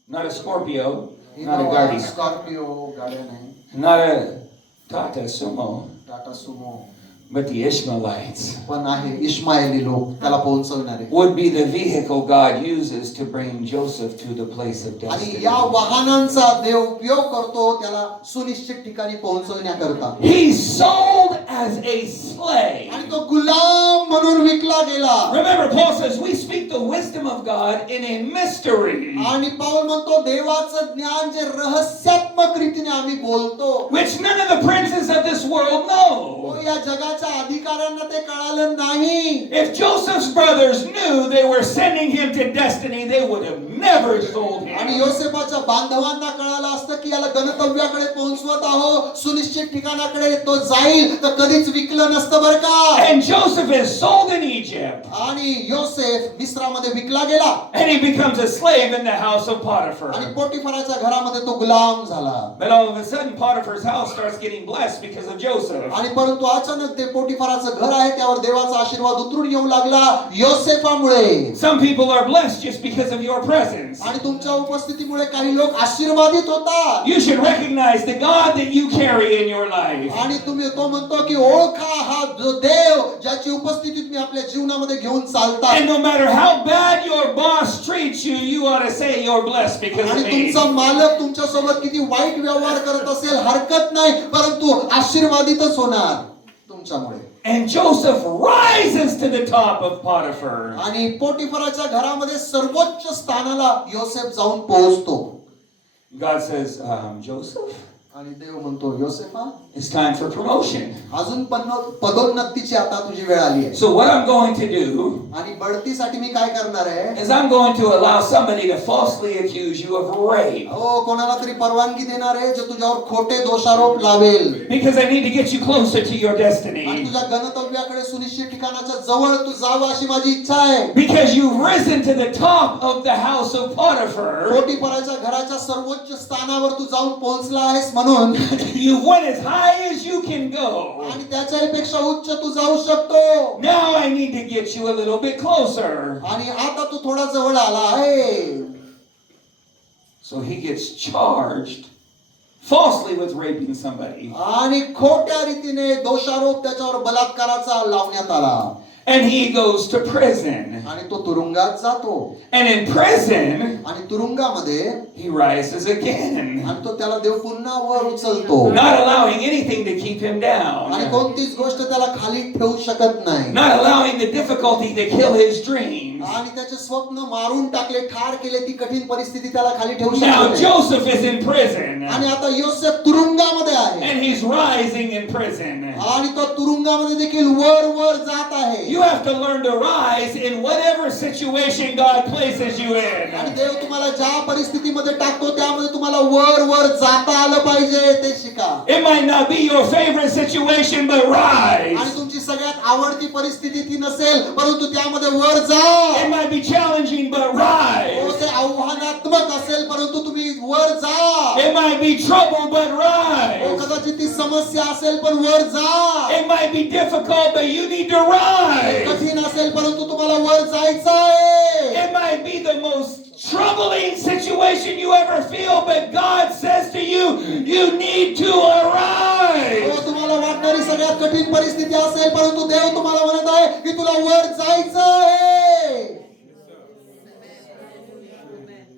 not a Scorpio, not a Guardian, Scorpio गाड्या नाही, not a Tata Sumo, Tata Sumo, but the Ishmaelites पण आहे इस्माईली लोक त्याला पोहोचवणारे. would be the vehicle God uses to bring Joseph to the place of आणि destiny. या वाहनांचा देव उपयोग करतो त्याला सुनिश्चित ठिकाणी पोहोचवण्याकरता. He's sold as a slave. आणि तो गुलाम म्हणून विकला गेला. Remember, Paul says we speak the wisdom of God in a mystery, आणि पाऊल म्हणतो देवाचं ज्ञान जे रहस्यात्मक रीतीने आम्ही बोलतो which none of the princes of this world know. तो या जगाच्या अधिकाऱ्यांना ते कळालं नाही. If Joseph's brothers knew they were sending him to destiny, they would have never sold आणि him. योसेफाच्या बांधवांना कळालं असतं की याला गंतव्याकडे पोहोचवत आहो सुनिश्चित ठिकाणाकडे तो जाईल तर कधीच विकलं नसतं बरं का. And Joseph is sold in Egypt. आणि योसेफ मिस्रामध्ये विकला गेला. And he becomes a slave in the house of Potiphar. आणि पोटिफराच्या घरामध्ये तो गुलाम झाला. But all of a sudden, Potiphar's house starts getting blessed because of Joseph. आणि परंतु अचानक ते पोटिफाराचं घर आहे त्यावर देवाचा आशीर्वाद उतरून येऊ लागला योसेफामुळे. Some people are blessed just because of your presence. आणि तुमच्या उपस्थितीमुळे काही लोक आशीर्वादित होतात. You should recognize the God that you carry in your life. आणि तुम्ही तो म्हणतो की ओळखा हा जो देव ज्याची उपस्थिती तुम्ही आपल्या जीवनामध्ये घेऊन चालता. And no matter how bad your boss treats you, you ought to say you're blessed because आणि of me. तुमचा मालक तुमच्या सोबत किती वाईट व्यवहार करत असेल हरकत नाही, परंतु आशीर्वादितच होणार तुमच्यामुळे. And Joseph rises to the top of Potiphar. आणि पोटिफराच्या घरामध्ये सर्वोच्च स्थानाला योसेफ जाऊन पोहोचतो. God says, Joseph, आणि देव म्हणतो योसेफा it's time for promotion. अजून पदोन्नतीची आता तुझी वेळ आली आहे. So what I'm going to do आणि बढतीसाठी मी काय करणार आहे? is I'm going to allow somebody to falsely accuse you of rape. कोणाला तरी परवानगी देणार आहे जे तुझ्यावर खोटे दोषारोप लावेल. Because I need to get you closer to your आणि destiny. तुझ्या गंतव्याकडे सुनिश्चित ठिकाणाच्या जवळ तू जावं अशी माझी इच्छा आहे. Because you've risen to the top of the house of Potiphar. पोटिफराच्या घराच्या सर्वोच्च स्थानावर तू जाऊन पोहोचला आहेस म्हणून You went as high as you can go. आणि त्याच्यापेक्षा उच्च तू जाऊ शकतो. Now I need to get you a little bit closer. आणि आता तू थोडा जवळ आला आहे. So he gets charged falsely with raping somebody. आणि खोट्या रीतीने दोषारोप त्याच्यावर बलात्काराचा लावण्यात आला. And he goes to prison. आणि तो तुरुंगात जातो. And in prison, आणि तुरुंगामध्ये he rises again. आणि तो त्याला देव पुन्हा वर उचलतो. Not allowing anything to keep him down. आणि कोणतीच गोष्ट त्याला खाली ठेवू शकत नाही. Not allowing the difficulty to kill his dreams. आणि त्याचे स्वप्न मारून टाकले, ठार केले, ती कठीण परिस्थिती त्याला खाली ठेवू Now शकत नाही. Joseph is in prison. आणि आता योसेफ तुरुंगामध्ये आहे. And he's rising in prison. आणि तो तुरुंगामध्ये देखील वर वर जात आहे. You have to learn to rise in whatever situation God places you आणि in. देव तुम्हाला ज्या परिस्थितीमध्ये टाकतो त्यामध्ये तुम्हाला वर वर जाता आलं पाहिजे ते शिका. It might not be your favorite situation, but आणि rise. तुमची सगळ्यात आवडती परिस्थिती ती नसेल, परंतु त्यामध्ये वर जा. It might be challenging, but हो, rise. ते आव्हानात्मक असेल, परंतु तुम्ही वर जा. It might be trouble, but हो, rise. कदाचित ती समस्या असेल पण वर जा. It might be difficult, but you need to rise. कठीण असेल परंतु तुम्हाला वर जायचं आहे. It might be the most troubling situation you ever feel, but God says to you, you need to arise. हो, तुम्हाला वाटणारी सगळ्यात कठीण परिस्थिती असेल, परंतु देव तुम्हाला म्हणत आहे की तुला वर जायचं आहे.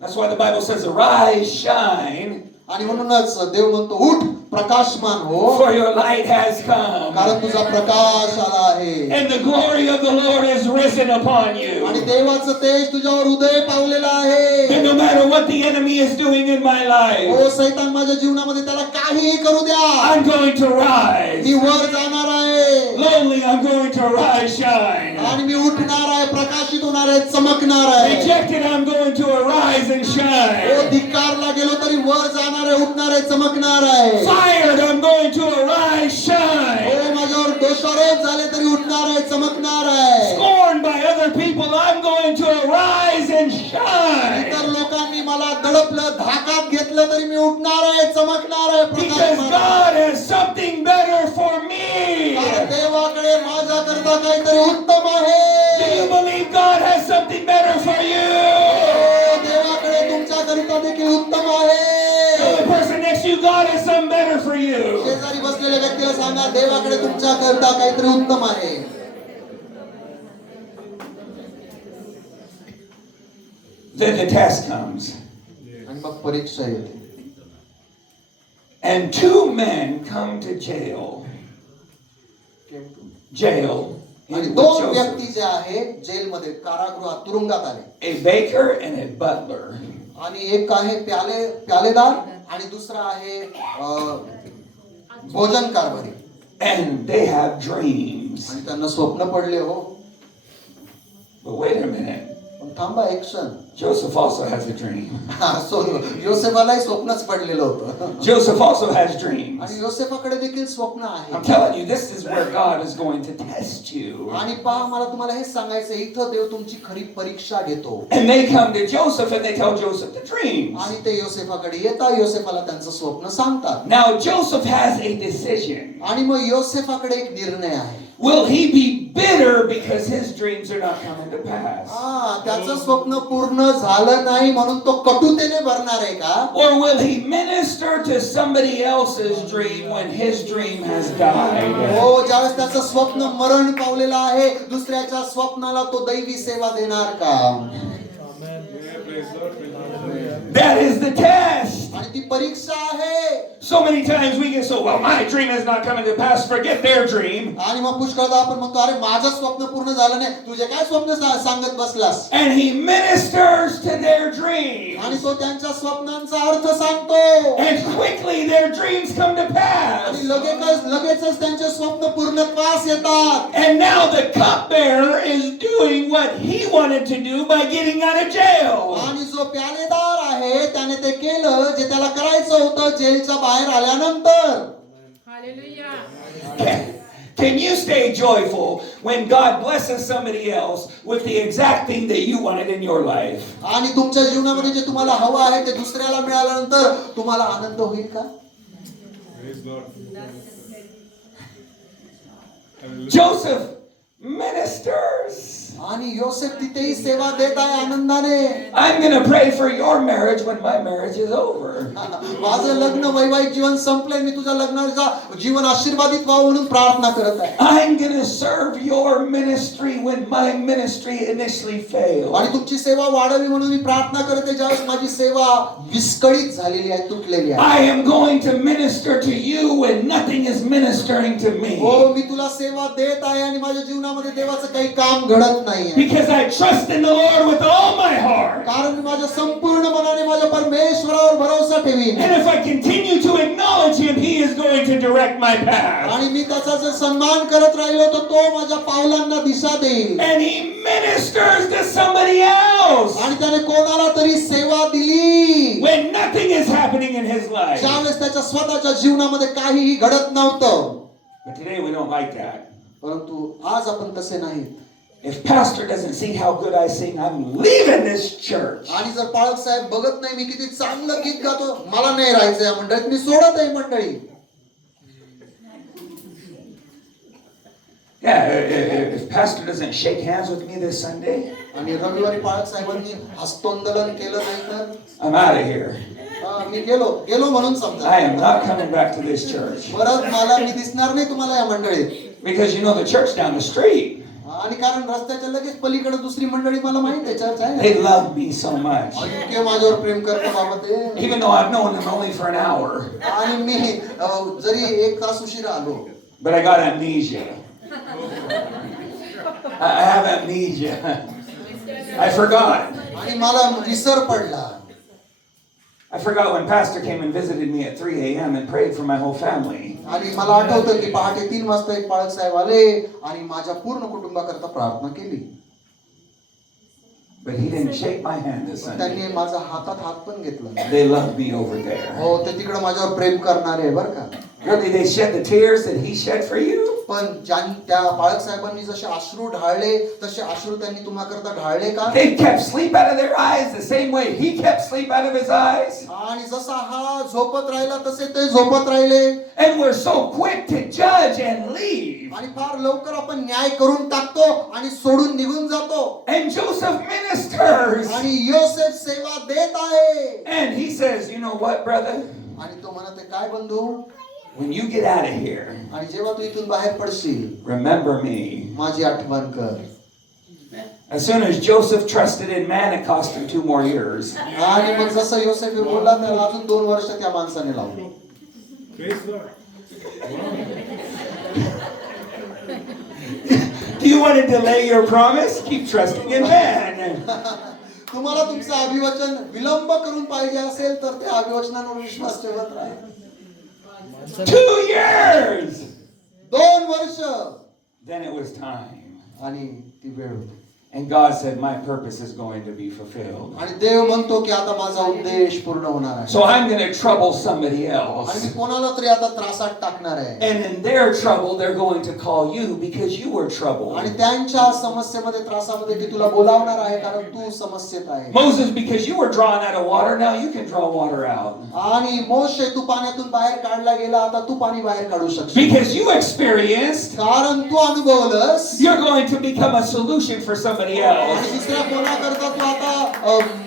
That's why the Bible says, arise, shine, आणि म्हणूनच देव म्हणतो उठ प्रकाशमान हो, for your light has come. कारण तुझा प्रकाश आला आहे. And the glory of the Lord is risen upon you. आणि देवाचं तेज तुझ्यावर उदय पावलेलं आहे. And no matter what the enemy is doing in my life, हो, सैतान माझ्या जीवनामध्ये त्याला काहीही करू द्या, I'm going to rise. मी वर जाणार आहे. Lonely, I'm going to rise, shine. आणि मी उठणार आहे, प्रकाशित होणार आहे, चमकणार आहे. Rejected, I'm going to arise and हो, shine. धिक्कारला गेलो तरी वर जाणार आहे, उठणार आहे, चमकणार आहे. Fired, I'm going to arise, shine. हो, माझ्यावर दोषारोप झाले तरी उठणार आहे, चमकणार आहे. Scorned by other people, I'm going to arise and shine. इतर लोकांनी मला दडपलं, धाकात घेतलं तरी मी उठणार आहे, चमकणार आहे, Because प्रकाशमान आहे. God has something better for me. कारण देवाकडे माझ्याकरता काहीतरी उत्तम Do आहे. you believe God has something better for you? हो, देवाकडे तुमच्याकरिता देखील उत्तम आहे. Tell the person next to you, God has something better for you. शेजारी बसलेल्या व्यक्तीला सांगा देवाकडे तुमच्याकरता काहीतरी उत्तम आहे. Then the test comes. आणि मग परीक्षा येते. And two men come to jail. Jail. आणि with दोन Joseph. व्यक्ती जे आहे जेलमध्ये कारागृहात तुरुंगात आले. A baker and a butler. आणि एक आहे प्यालेदार आणि दुसरा आहे भोजन कारभारी. And they have dreams. आणि त्यांना स्वप्न पडले हो. But wait a minute. पण थांबा एक क्षण. Joseph also has a dream. योसेफालाही स्वप्नच पडलेलं होतं. Joseph also has dreams. आणि योसेफाकडे देखील स्वप्न I'm आहे. telling you, this is where God is going to test you. आणि पहा, मला तुम्हाला हे सांगायचं, इथं देव तुमची खरी परीक्षा घेतो. And they come to Joseph and they tell Joseph the dreams. आणि ते योसेफाकडे येतात, योसेफाला त्यांचं स्वप्न सांगतात. Now Joseph has a decision. आणि मग योसेफाकडे एक निर्णय आहे. Will he be bitter because his dreams are not coming to pass? त्याचं स्वप्न पूर्ण झालं नाही म्हणून तो कटुतेने भरणार आहे का? Or will he minister to somebody else's dream when his dream has died? हो, ज्यावेळेस त्याचं स्वप्न मरण पावलेलं आहे, दुसऱ्याच्या स्वप्नाला तो दैवी सेवा देणार का? Yeah, praise Lord, praise Lord. That is the test. आणि ती परीक्षा आहे. So many times we get so, well, my dream is not coming to pass, forget their dream. आणि मग पुष्कळदा आपण म्हणतो, अरे माझं स्वप्न पूर्ण झालं नाही, तुझे काय स्वप्न सांगत बसलास? And he ministers to their dream. आणि तो त्यांच्या स्वप्नांचा अर्थ सांगतो. And quickly their dreams come to pass. आणि लगेचच त्यांचे स्वप्न पूर्णत्वास येतात. And now the cupbearer is doing what he wanted to do by getting out of jail. आणि जो प्यालेदार आहे, त्याने ते केलं जे त्याला करायचं होतं जेलच्या बाहेर आल्यानंतर. Hallelujah. Can you stay joyful when God blesses somebody else with the exact thing that you wanted in your life? आणि तुमच्या जीवनामध्ये जे तुम्हाला हवं आहे ते दुसऱ्याला मिळाल्यानंतर तुम्हाला आनंद होईल का? Praise Lord. Joseph ministers. आणि योसेफ तिथेही सेवा देत आहे आनंदाने. I'm going to pray for your marriage when my marriage is over. माझं लग्न वैवाहिक जीवन संपलंय, मी तुझ्या लग्नाचं जीवन आशीर्वादित व्हावं म्हणून प्रार्थना करत आहे. I'm going to serve your ministry when my ministry initially failed. आणि तुमची सेवा वाढावी म्हणून मी प्रार्थना करत आहे, ज्यावेळेस माझी सेवा विस्कळीत झालेली आहे, तुटलेली आहे. I am going to minister to you when nothing is ministering to me. हो, मी तुला सेवा देत आहे आणि माझ्या जीवनामध्ये देवाचं काही काम घडत नाहीये. Because I trust in the Lord with all my heart. कारण मी माझ्या संपूर्ण मनाने माझ्या परमेश्वरावर भरोसा ठेवीन. And if I continue to acknowledge Him, He is going to direct my path. आणि मी त्याचा जर सन्मान करत राहिलो तर तो माझ्या पावलांना दिशा देईल. And He ministers to somebody else आणि त्याने कोणाला तरी सेवा दिली when nothing is happening in his life. ज्यावेळेस त्याच्या स्वतःच्या जीवनामध्ये काहीही घडत नव्हतं. But today we don't like that. परंतु आज आपण तसे नाही. If pastor doesn't see how good I sing, I'm leaving this church. आणि जर पाळक साहेब बघत नाही मी किती चांगलं गीत गातो, मला नाही राहायचं या मंडळीत, मी सोडत आहे मंडळी. Yeah, if pastor doesn't shake hands with me this Sunday, आणि रविवारी पाळक साहेबांनी हस्तोंदोलन केलं नाही तर I'm out of here. मी गेलो म्हणून समजा. I am not coming back to this church. परत मला मी दिसणार नाही तुम्हाला या मंडळीत. Because you know the church down the street, आणि कारण रस्त्याच्या लगेच पलीकडे दुसरी मंडळी मला माहित आहे, चर्च आहे. they love me so much. इतके माझ्यावर प्रेम करतात बाबा ते. Even though I've known them only for an hour. आणि मी जरी 1 तास उशिरा आलो, But I got amnesia. I have amnesia. I forgot. आणि मला विसर पडला. I forgot when Pastor came and visited me at 3 a.m. and prayed for my whole family. आणि मला आठवतं की पहाटे 3 वाजता एक पाळक साहेब आले आणि माझ्या पूर्ण कुटुंबाकरता प्रार्थना केली. But he didn't shake my hand this Sunday. त्यांनी माझा हातात हात पण घेतला. They love me over there. हो, ते तिकडे माझ्यावर प्रेम करणारे आहे बरं का. Really, they shed the tears that he shed for you? पण त्या पाळक साहेबांनी जसे अश्रू ढाळले तसे अश्रू त्यांनी तुम्हाकरता ढाळले का? They kept sleep out of their eyes the same way he kept sleep out of his eyes. आणि जसा हा झोपत राहिला तसे ते झोपत राहिले. And we're so quick to judge and leave. आणि फार लवकर आपण न्याय करून टाकतो आणि सोडून निघून जातो. And Joseph ministers. आणि योसेफ सेवा देत आहे. And he says, you know what, brother? आणि तो म्हणते, काय बंधू, When you get out of here, आणि जेव्हा तू इथून बाहेर पडशील, remember me. माझी आठवण कर. As soon as Joseph trusted in man, it cost him 2 more years. आणि मग जसं योसेफ बोलला त्याला अजून 2 वर्ष त्या माणसाने लावले. Praise Lord. Do you want to delay your promise? Keep trusting in man. तुम्हाला तुमचं अभिवचन विलंब करून पाहिजे असेल तर त्या अभिवचनावर विश्वास ठेवत राहा. 2 years. 2 वर्ष. Then it was time. आणि ती वेळ होती. And God said, my purpose is going to be fulfilled. आणि देव म्हणतो की आता माझा उद्देश पूर्ण होणार आहे. So I'm going to trouble somebody आणि else. मी कोणाला तरी आता त्रासात टाकणार आहे. And in their trouble, they're going to call you because you were troubled. आणि त्यांच्या समस्येमध्ये त्रासामध्ये ती तुला बोलावणार आहे कारण तू समस्येत आहे. Moses, because you were drawn out of water, now you can draw water out. आणि मोशे तू पाण्यातून बाहेर काढला गेला आता तू पाणी बाहेर काढू शकशील. Because you experienced, कारण तू अनुभवलंस. you're going to become a solution for somebody आणि else. दुसऱ्या कोणाकरता तू आता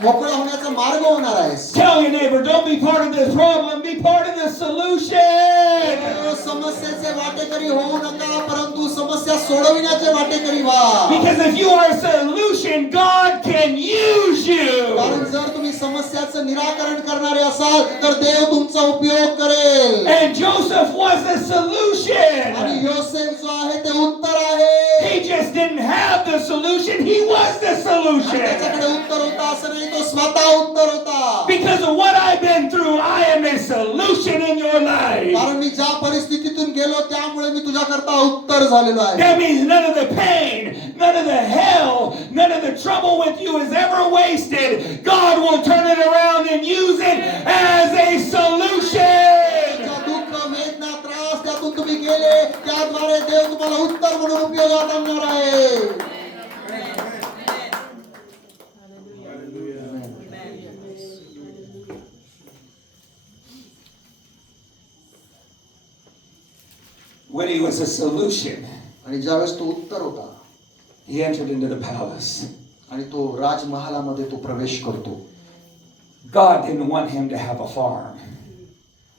मोकळा होण्याचा मार्ग होणार आहेस. Tell your neighbor, don't be part of this problem, be part of the solution. समस्येचे वाटेकरी होऊ नका परंतु समस्या सोडविण्याचे वाटेकरी व्हा. Because if you are a solution, God can use you. कारण जर तुम्ही समस्याचं निराकरण करणारे असाल तर देव तुमचा उपयोग करेल. And Joseph was the आणि solution. योसेफ जो आहे ते उत्तर आहे. He just didn't have the solution, he was the solution. त्याच्याकडे उत्तर होता असं नाही तो स्वतः उत्तर होता. Because of what I've been through, I am a solution in your life. कारण मी ज्या परिस्थितीतून गेलो त्यामुळे मी तुझ्याकरता उत्तर झालेलो आहे. That means none of the pain, none of the hell, none of the trouble with you is ever wasted. God will turn it around and use it as a solution. ज्या दुःख वेदना त्रास त्यातून तुम्ही गेले त्याद्वारे देव तुम्हाला उत्तर म्हणून उपयोगात आणणार आहे. When he was a solution, आणि ज्यावेळेस तो उत्तर होता he entered into the palace. आणि तो राजमहालामध्ये तो प्रवेश करतो. God didn't want him to have a farm.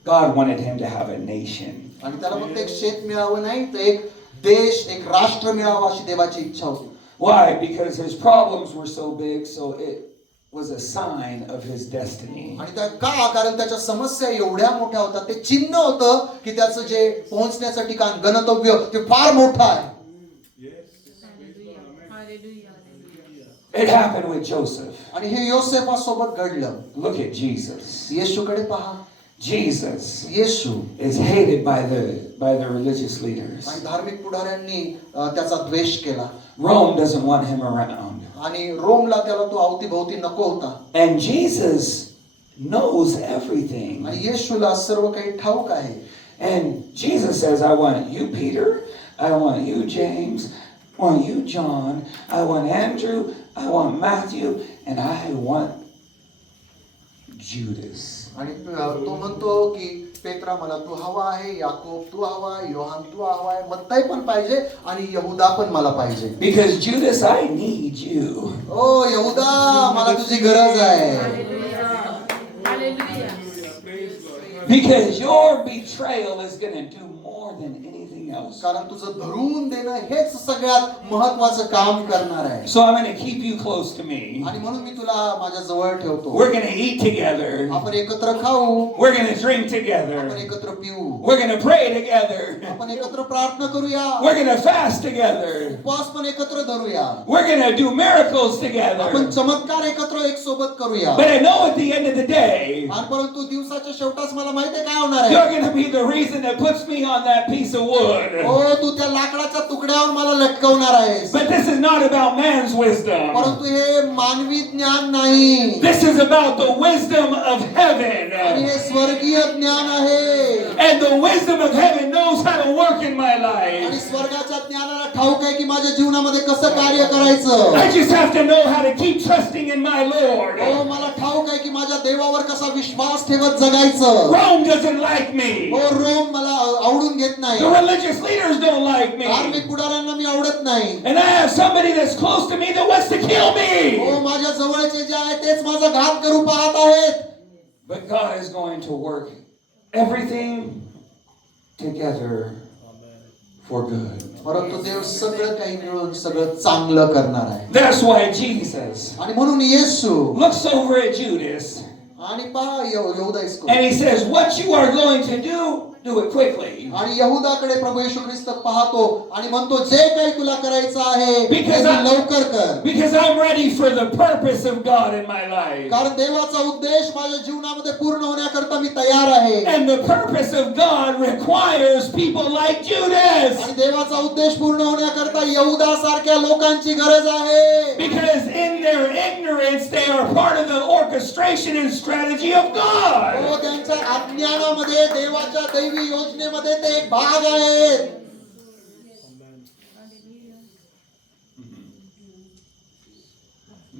God wanted him to have a nation. आणि त्याला फक्त एक शेत मिळावं नाही तर एक देश एक राष्ट्र मिळावं अशी देवाची इच्छा होती. Why? Because his problems were so big, so it was a sign of his destiny. आणि त्या का कारण त्याच्या समस्या एवढ्या मोठ्या होत्या ते चिन्ह होतं की त्याचं जे पोहोचण्याचं ठिकाण गणतव्य ते फार मोठं आहे. It happened with Joseph. आणि हे योसेफासोबत घडलं. Look at Jesus. येशूकडे पहा. Jesus येशू is hated by the religious leaders. आणि धार्मिक पुढाऱ्यांनी त्याचा द्वेष केला. Rome doesn't want him around. आणि रोमला त्याला तो अवतीभोवती नको होता. And Jesus knows everything. आणि येशूला सर्व काही ठाऊक आहे. And Jesus says, I want you, Peter. I want you, James. I want you, John. I want Andrew. I want Matthew. And I want Judas. आणि तो म्हणतो की पेत्रा मला तू हवा आहे, याकोब तू हवा आहे, योहान तू हवा आहे, मत्ताई पण पाहिजे आणि यहुदा पण मला पाहिजे. Because Judas, I need you. ओ यहुदा मला तुझी गरज आहे. Because your betrayal is going to do more than anything else. कारण तुझं धरून देणं हेच सगळ्यात महत्त्वाचं काम करणार आहे. So I'm going to keep you close to me. आणि म्हणून मी तुला माझ्या जवळ ठेवतो. We're going to eat together. आपण एकत्र खाऊ. We're going to drink together. आपण एकत्र पिऊ. We're going to pray together. आपण एकत्र प्रार्थना करूया. We're going to fast together. उपवास पण एकत्र धरूया. We're going to do miracles together. आपण चमत्कार एकत्र एक सोबत करूया. But I know at the end of the day, आणि परंतु दिवसाच्या शेवटास मला माहिती आहे काय होणार आहे. you're going to be the reason that puts me on that piece of wood. हो तू त्या लाकडाच्या तुकड्यावर मला लटकवणार आहेस. But this is not about man's wisdom. परंतु हे मानवी ज्ञान नाही. This is about the wisdom of heaven. आणि हे स्वर्गीय ज्ञान आहे. And the wisdom of heaven knows how to work in my आणि life. स्वर्गाच्या ज्ञानाला ठाऊक आहे की माझ्या जीवनामध्ये कसं कार्य करायचं. I just have to know how to keep trusting in my Lord. हो मला ठाऊक आहे की माझ्या देवावर कसा विश्वास ठेवत जगायचं. Rome doesn't like me. हो रोम मला आवडून घेत नाही. The religious leaders don't like me. धार्मिक पुढाऱ्यांना मी आवडत नाही. And I have somebody that's close to me that wants to kill me. हो माझ्या जवळचे जे आहेत तेच माझा घात करू पाहत आहेत. But God is going to work everything together for good. परंतु देव सगळं काही मिळून सगळं चांगलं करणार आहे. That's why Jesus आणि म्हणून येशू looks over at Judas आणि पहा यहुदा इसको and he says, what you are going to do, do it quickly. आणि यहुदाकडे प्रभू येशू ख्रिस्त पाहतो आणि म्हणतो जे काही तुला करायचं आहे ते Because तू लवकर कर, Because I'm ready for the purpose of God in my life. कारण देवाचा उद्देश माझ्या जीवनामध्ये पूर्ण होण्याकरता मी तयार आहे. And the purpose of God requires people like Judas. आणि देवाचा उद्देश पूर्ण होण्याकरता यहुदा सारख्या लोकांची गरज आहे. Because in their ignorance, they are part of the orchestration and strategy of God. हो, त्यांच्या अज्ञानामध्ये देवाच्या दैवी योजनेमध्ये ते एक भाग आहेत.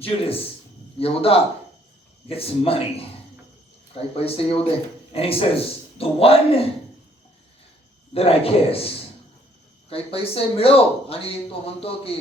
Judas यहुदा gets some money. काही पैसे येऊ दे. And he says, the one that I kiss, काही पैसे मिळव आणि तो म्हणतो की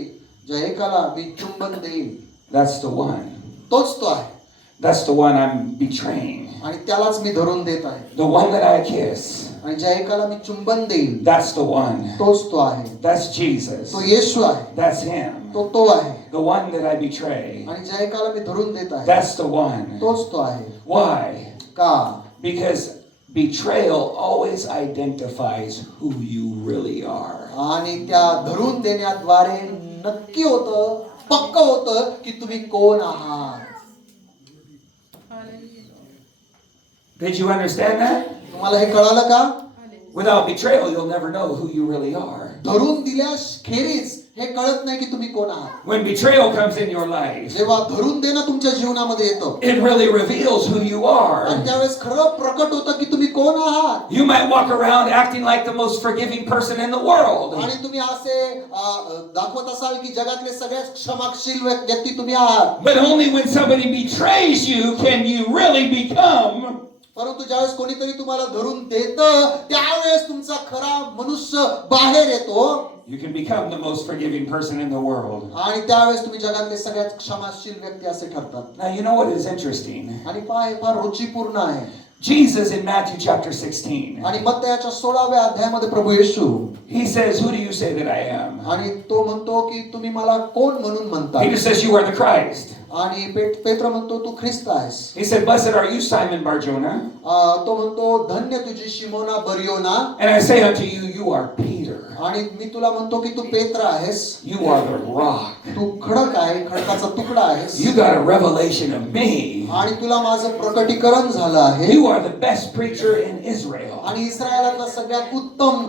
ज्या एकाला मी चुंबन देईन that's the one. तोच तो आहे That's the one I'm betraying. आणि त्यालाच मी धरून देत आहे. The one that I kiss, आणि ज्या एकाला मी चुंबन देईन that's the one. तोच तो आहे. That's Jesus. तो येशू आहे. That's him. तो आहे. The one that I betray, आणि ज्या एकाला मी धरून देत आहे that's the one. तोच तो आहे. Why? का? Because betrayal always identifies who you really are. आणि त्या धरून देण्याद्वारे नक्की होतं, पक्क होतं की तुम्ही कोण आहात. Did you understand that? तुम्हाला हे कळालं का? Without betrayal, you'll never know who you really are. धरून दिल्यास खेरीज हे कळत नाही की तुम्ही कोण आहात. When betrayal comes in your life, जेव्हा धरून देणं तुमच्या जीवनामध्ये येतं it really reveals who you आणि are. त्यावेळेस खरं प्रकट होतं की तुम्ही कोण आहात. You might walk around acting like the most forgiving person in the world. आणि तुम्ही असे दाखवत असाल की जगातले सगळ्यात क्षमाशील व्यक्ती तुम्ही आहात. But only when somebody betrays you can you really become परंतु ज्यावेळेस कोणीतरी तुम्हाला धरून देतं त्यावेळेस तुमचा खरा मनुष्य बाहेर येतो you can become the most forgiving person in the world. आणि त्यावेळेस तुम्ही जगातले सगळ्यात क्षमाशील व्यक्ती असे ठरतात. Now you know what is interesting? आणि पहा हे फार रुचीपूर्ण आहे. Jesus in Matthew chapter 16, आणि मत्तयाच्या 16व्या अध्यायामध्ये प्रभू येशू he says, who do you say that I am? आणि तो म्हणतो की तुम्ही मला कोण म्हणून म्हणता. Peter says, you are the Christ. आणि पेत्र म्हणतो तू ख्रिस्त आहेस. He said, blessed are you, Simon Bar-Jonah. तो म्हणतो धन्य तुझी शिमोना बरियोना. And I say unto you, you are Peter. आणि मी तुला म्हणतो की तू पेत्र आहेस. You are the rock. तू खडक आहे, खडकाचा तुकडा आहेस. You got a revelation of me. आणि तुला माझं प्रकटीकरण झालं आहे. You are the best preacher in Israel. आणि इस्रायलातला सगळ्यात उत्तम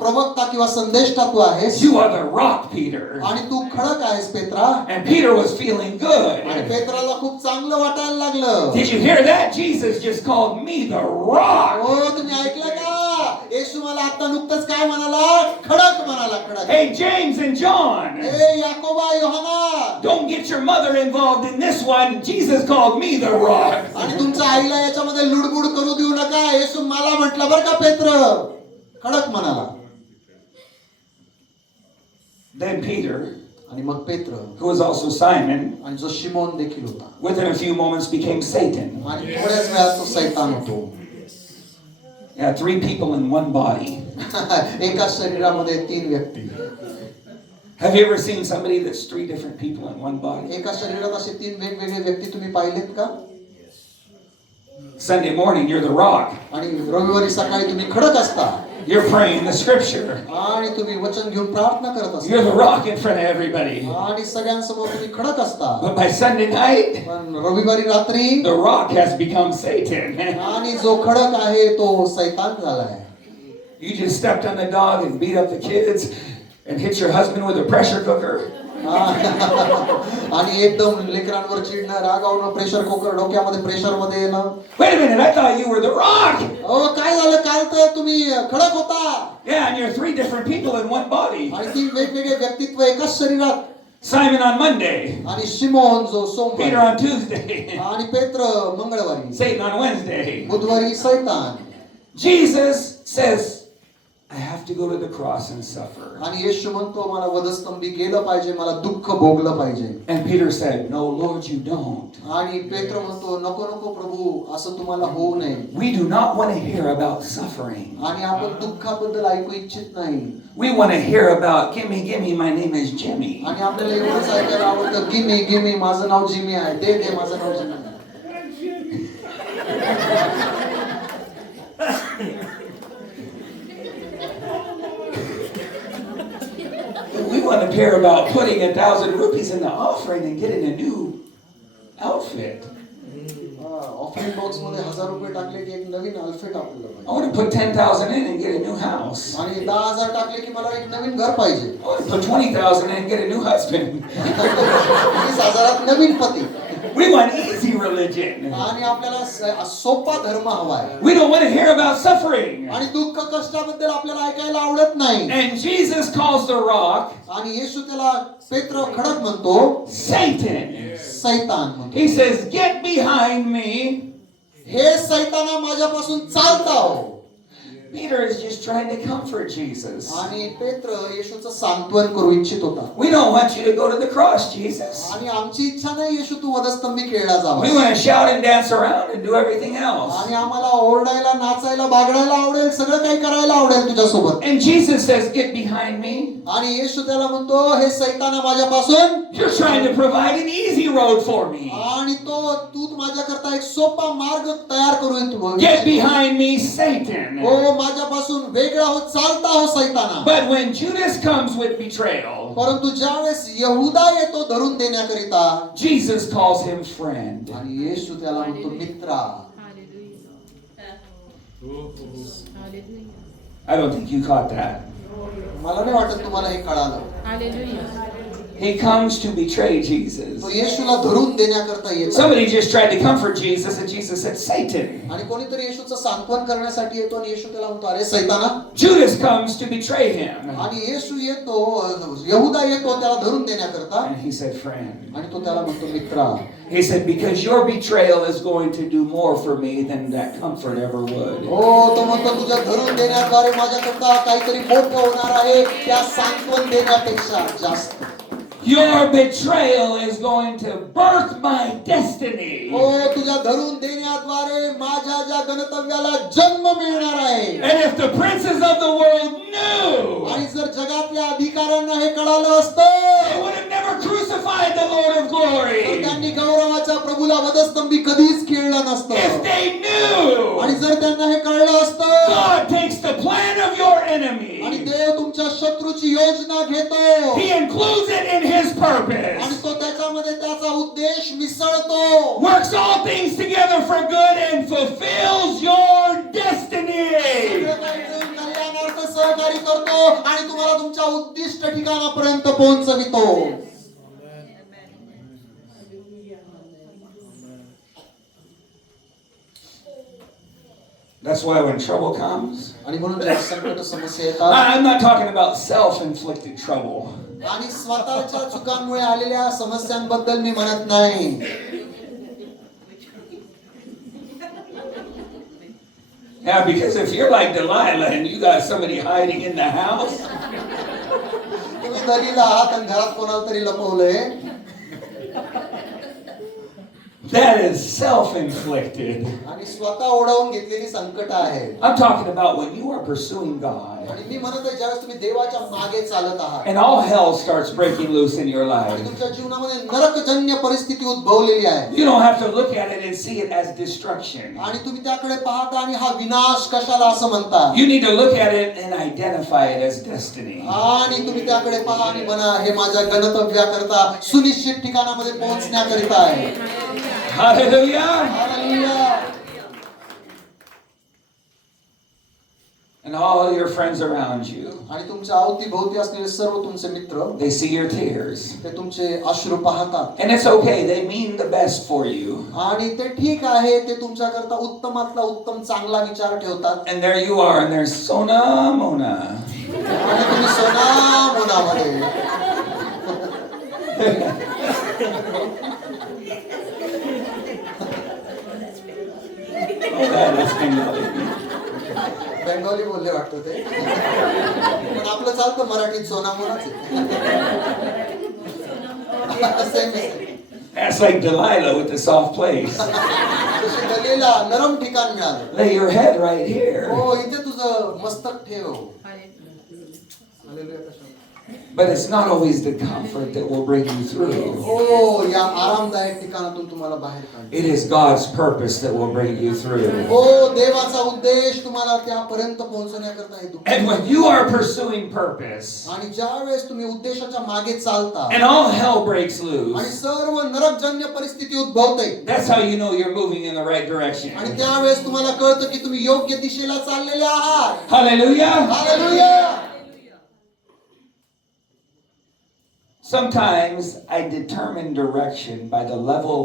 प्रवक्ता किंवा संदेष्टा तू आहेस. You are the rock, Peter. आणि तू खडक आहेस Petra. And Peter was feeling good. आणि पेत्राला खूप चांगलं वाटायला लागलं. Did you hear that? Jesus just called me the rock. हो तुम्ही ऐकलं का? येशू मला आता नुकतंच काय म्हणाला? खडक म्हणाला, खडक. Hey, James and John. ए याकोबा, Yohana, Don't get your mother involved in this one. Jesus called me the rock. आणि तुमच्या आईला याच्यामध्ये लुडबुड करू देऊ नका. येशू मला म्हटलं बरं का पेत्र, खडक म्हणाला. Then Peter, आणि मग पेत्र who was also Simon, आणि जो शिमोन देखील होता within a few moments became Satan. आणि थोड्याच वेळात तो सैतान होतो. Yeah, 3 people in one body. एका शरीरामध्ये 3 व्यक्ती. Have you ever seen somebody that's 3 different people in one body? एका शरीरात असे 3 वेगवेगळे व्यक्ती तुम्ही पाहिलेत का? Sunday morning, you're the rock. आणि रविवारी सकाळी तुम्ही खडक असता You're praying the scripture. आणि तुम्ही वचन घेऊन प्रार्थना करत You're असता the rock in front of everybody. आणि सगळ्यांसमोर तुम्ही खडक असता. But by Sunday night, पण रविवारी रात्री the rock has become Satan. आणि जो खडक आहे तो सैतान झालाय. You just stepped on the dog and beat up the kids and hit your husband with a pressure cooker. आणि एकदम लेकरांवर चिडणं, रागावणं, प्रेशर कुकर डोक्यामध्ये प्रेशर मध्ये येणं. Wait a minute, I thought you were the rock. काय झालं? काल तर तुम्ही खडक होता. Yeah, and you're 3 different people in one body. आणि 3 वेगवेगळे व्यक्तित्व एकाच शरीरात. Simon on Monday, आणि शिमोन जो Peter सोमवारी on Tuesday, आणि पेत्र मंगळवारी, Satan on Wednesday. बुधवारी सैतान. Jesus says, I have to go to the cross and suffer. आणि येशू म्हणतो मला वधस्तंभी गेलं पाहिजे, मला दुःख भोगलं पाहिजे. And Peter said, no, Lord, you don't. आणि पेत्र म्हणतो नको नको प्रभू, असं तुम्हाला होऊ नये. We do not want to hear about suffering. आणि आपण दुःखाबद्दल ऐकू इच्छित नाही. We want to hear about, gimme, my name is Jimmy. आणि आपल्याला एवढंच ऐकायला आवडतं, गिमी माझं नाव जिमी आहे, दे माझं नाव जिमी आहे. doesn't care about putting 1,000 rupees in the offering and getting a new outfit. Offering box मध्ये 1,000 रुपये टाकले की एक नवीन आउटफिट आपल्याला I पाहिजे. want to put 10,000 in and get a new house. आणि 10,000 टाकले की मला एक नवीन घर पाहिजे. I want to put 20,000 in and get a new husband. 20,000 नवीन पती. We want easy religion. आणि आपल्याला सोपा धर्म हवाय. We don't want to hear about suffering. आणि दुःख कष्टाबद्दल आपल्याला ऐकायला आवडत नाही. And Jesus calls the rock आणि येशू त्याला पेत्र खडक म्हणतो, Satan. सैतान म्हणतो. He says, "Get behind me." हे सैताना माझ्यापासून चालता हो. Peter is just trying to comfort Jesus. आणि पेत्र येशूचं सांत्वन करू इच्छित होता. We don't want you to go to the cross, Jesus. आणि आमची इच्छा नाही येशू तू वधस्तंभी खेळला जावा. We want to shout and dance around and do everything else. आणि आम्हाला ओरडायला, नाचायला, बागडायला आवडेल, सगळं काही करायला आवडेल तुझ्यासोबत. And Jesus says, "Get behind me." आणि येशू त्याला म्हणतो, हे सैताना माझ्यापासून. You're trying to provide an easy road for me. आणि तू माझ्याकरता एक सोपा मार्ग तयार करू इच्छितो. Get behind me, Satan. हो, माझ्यापासून वेगळा हो, चालता हो सैताना. But when Judas comes with betrayal, परंतु ज्यावेळेस यहुदा येतो धरून देण्याकरिता, Jesus calls him friend. आणि येशू त्याला म्हणतो मित्रा. I don't think you caught that. मला नाही वाटत तुम्हाला हे कळालं. He comes to betray Jesus. तो येशूला धरून देण्याकरता येतो. Somebody just tried to comfort Jesus, and Jesus said, "Satan." आणि कोणीतरी येशूचं सांत्वन करण्यासाठी येतो आणि येशू त्याला म्हणतो, अरे सैताना. Judas comes to betray him. आणि येशू येतो, यहुदा येतो त्याला धरून देण्याकरता. And he said, "Friend." आणि तो त्याला म्हणतो मित्रा. He said, "Because your betrayal is going to do more for me than that comfort ever would." हो, तो म्हणतो तुझ्या धरून देण्याद्वारे माझ्याकरता काहीतरी मोठं होणार आहे, त्या सांत्वन देण्यापेक्षा जास्त. Your betrayal is going to birth my destiny. हो, तुझ्या धरून देण्याद्वारे माझ्या ज्या गणतव्याला जन्म मिळणार आहे. And if the princes of the world knew, आणि जर जगातल्या अधिकाऱ्यांना हे कळालं असतं, they would have never crucified the Lord of तर glory. त्यांनी गौरवाच्या प्रभूला वधस्तंभी कधीच खेळलं नसतं. If they knew, आणि जर त्यांना हे कळलं असतं, God takes the plan of your enemy, आणि देव तुमच्या शत्रूची योजना घेतो, He includes it in His आणि purpose, तो त्याच्यामध्ये त्याचा उद्देश मिसळतो, works all things together for good and fulfills your destiny. सगळं काही मिळून कल्याणार्थ सहकार्य करतो आणि तुम्हाला तुमच्या उद्दिष्ट ठिकाणापर्यंत पोहोचवितो. That's why when trouble comes, आणि म्हणून जेव्हा संकट समस्या येतात, I'm not talking about self-inflicted trouble. आणि स्वतःच्या चुकांमुळे आलेल्या समस्यांबद्दल मी म्हणत नाही. Yeah, because if you're like Delilah and you got somebody hiding in the house, तुम्ही दलीला आहात आणि घरात कोणाला तरी लपवलंय, that is self-inflicted. आणि स्वतः ओढवून घेतलेली संकट आहे. I'm talking about when you are pursuing God आणि मी म्हणत आहे ज्यावेळेस तुम्ही देवाच्या मागे चालत आहात and all hell starts breaking loose in your आणि life. तुमच्या जीवनामध्ये नरकजन्य परिस्थिती उद्भवलेली आहे, You don't have to look at it and see it as destruction. आणि तुम्ही त्याकडे पाहता आणि हा विनाश कशाला असं म्हणता, You need to look at it and identify it as destiny. आणि तुम्ही त्याकडे पहा आणि म्हणा हे माझ्या गणतव्याकरता सुनिश्चित ठिकाणामध्ये पोहोचण्याकरिता आहे. Hallelujah. Hallelujah. And all your friends around you, आणि तुमच्या अवतीभोवती असलेले सर्व तुमचे मित्र, they see your tears. ते तुमचे अश्रू पाहतात, And it's okay, they mean the best for you. आणि ते ठीक आहे, ते तुमच्याकरता उत्तमातला उत्तम चांगला विचार ठेवतात. And there you are, and there's Sona Mona. आणि तुम्ही सोना मोनामध्ये Oh, that is Bengali. Bengali बोलले वाटतं ते, पण आपलं चालतं मराठीत सोना मोनाच आहे. That's like Delilah with the soft place. तशी दलीला नरम ठिकाण मिळालं. Lay your head right here. हो, इथे तुझं मस्तक ठेव. हालेलुया. कशा? But it's not always the comfort that will bring you through. हो, या आरामदायक ठिकाणातून तुम्हाला बाहेर काढेल. It is God's purpose that will bring you through. हो, देवाचा उद्देश तुम्हाला त्यापर्यंत पोहोचण्याकरता हे दुःख. And when you are pursuing purpose, आणि ज्या वेळेस तुम्ही उद्देशाच्या मागे चालता and all hell breaks आणि loose, सर्व नरकजन्य परिस्थिती उद्भवते that's how you know you're moving in the right direction. आणि त्यावेळेस तुम्हाला कळतं की तुम्ही योग्य दिशेला चाललेले आहात. Hallelujah. Hallelujah. Sometimes I determine direction by the level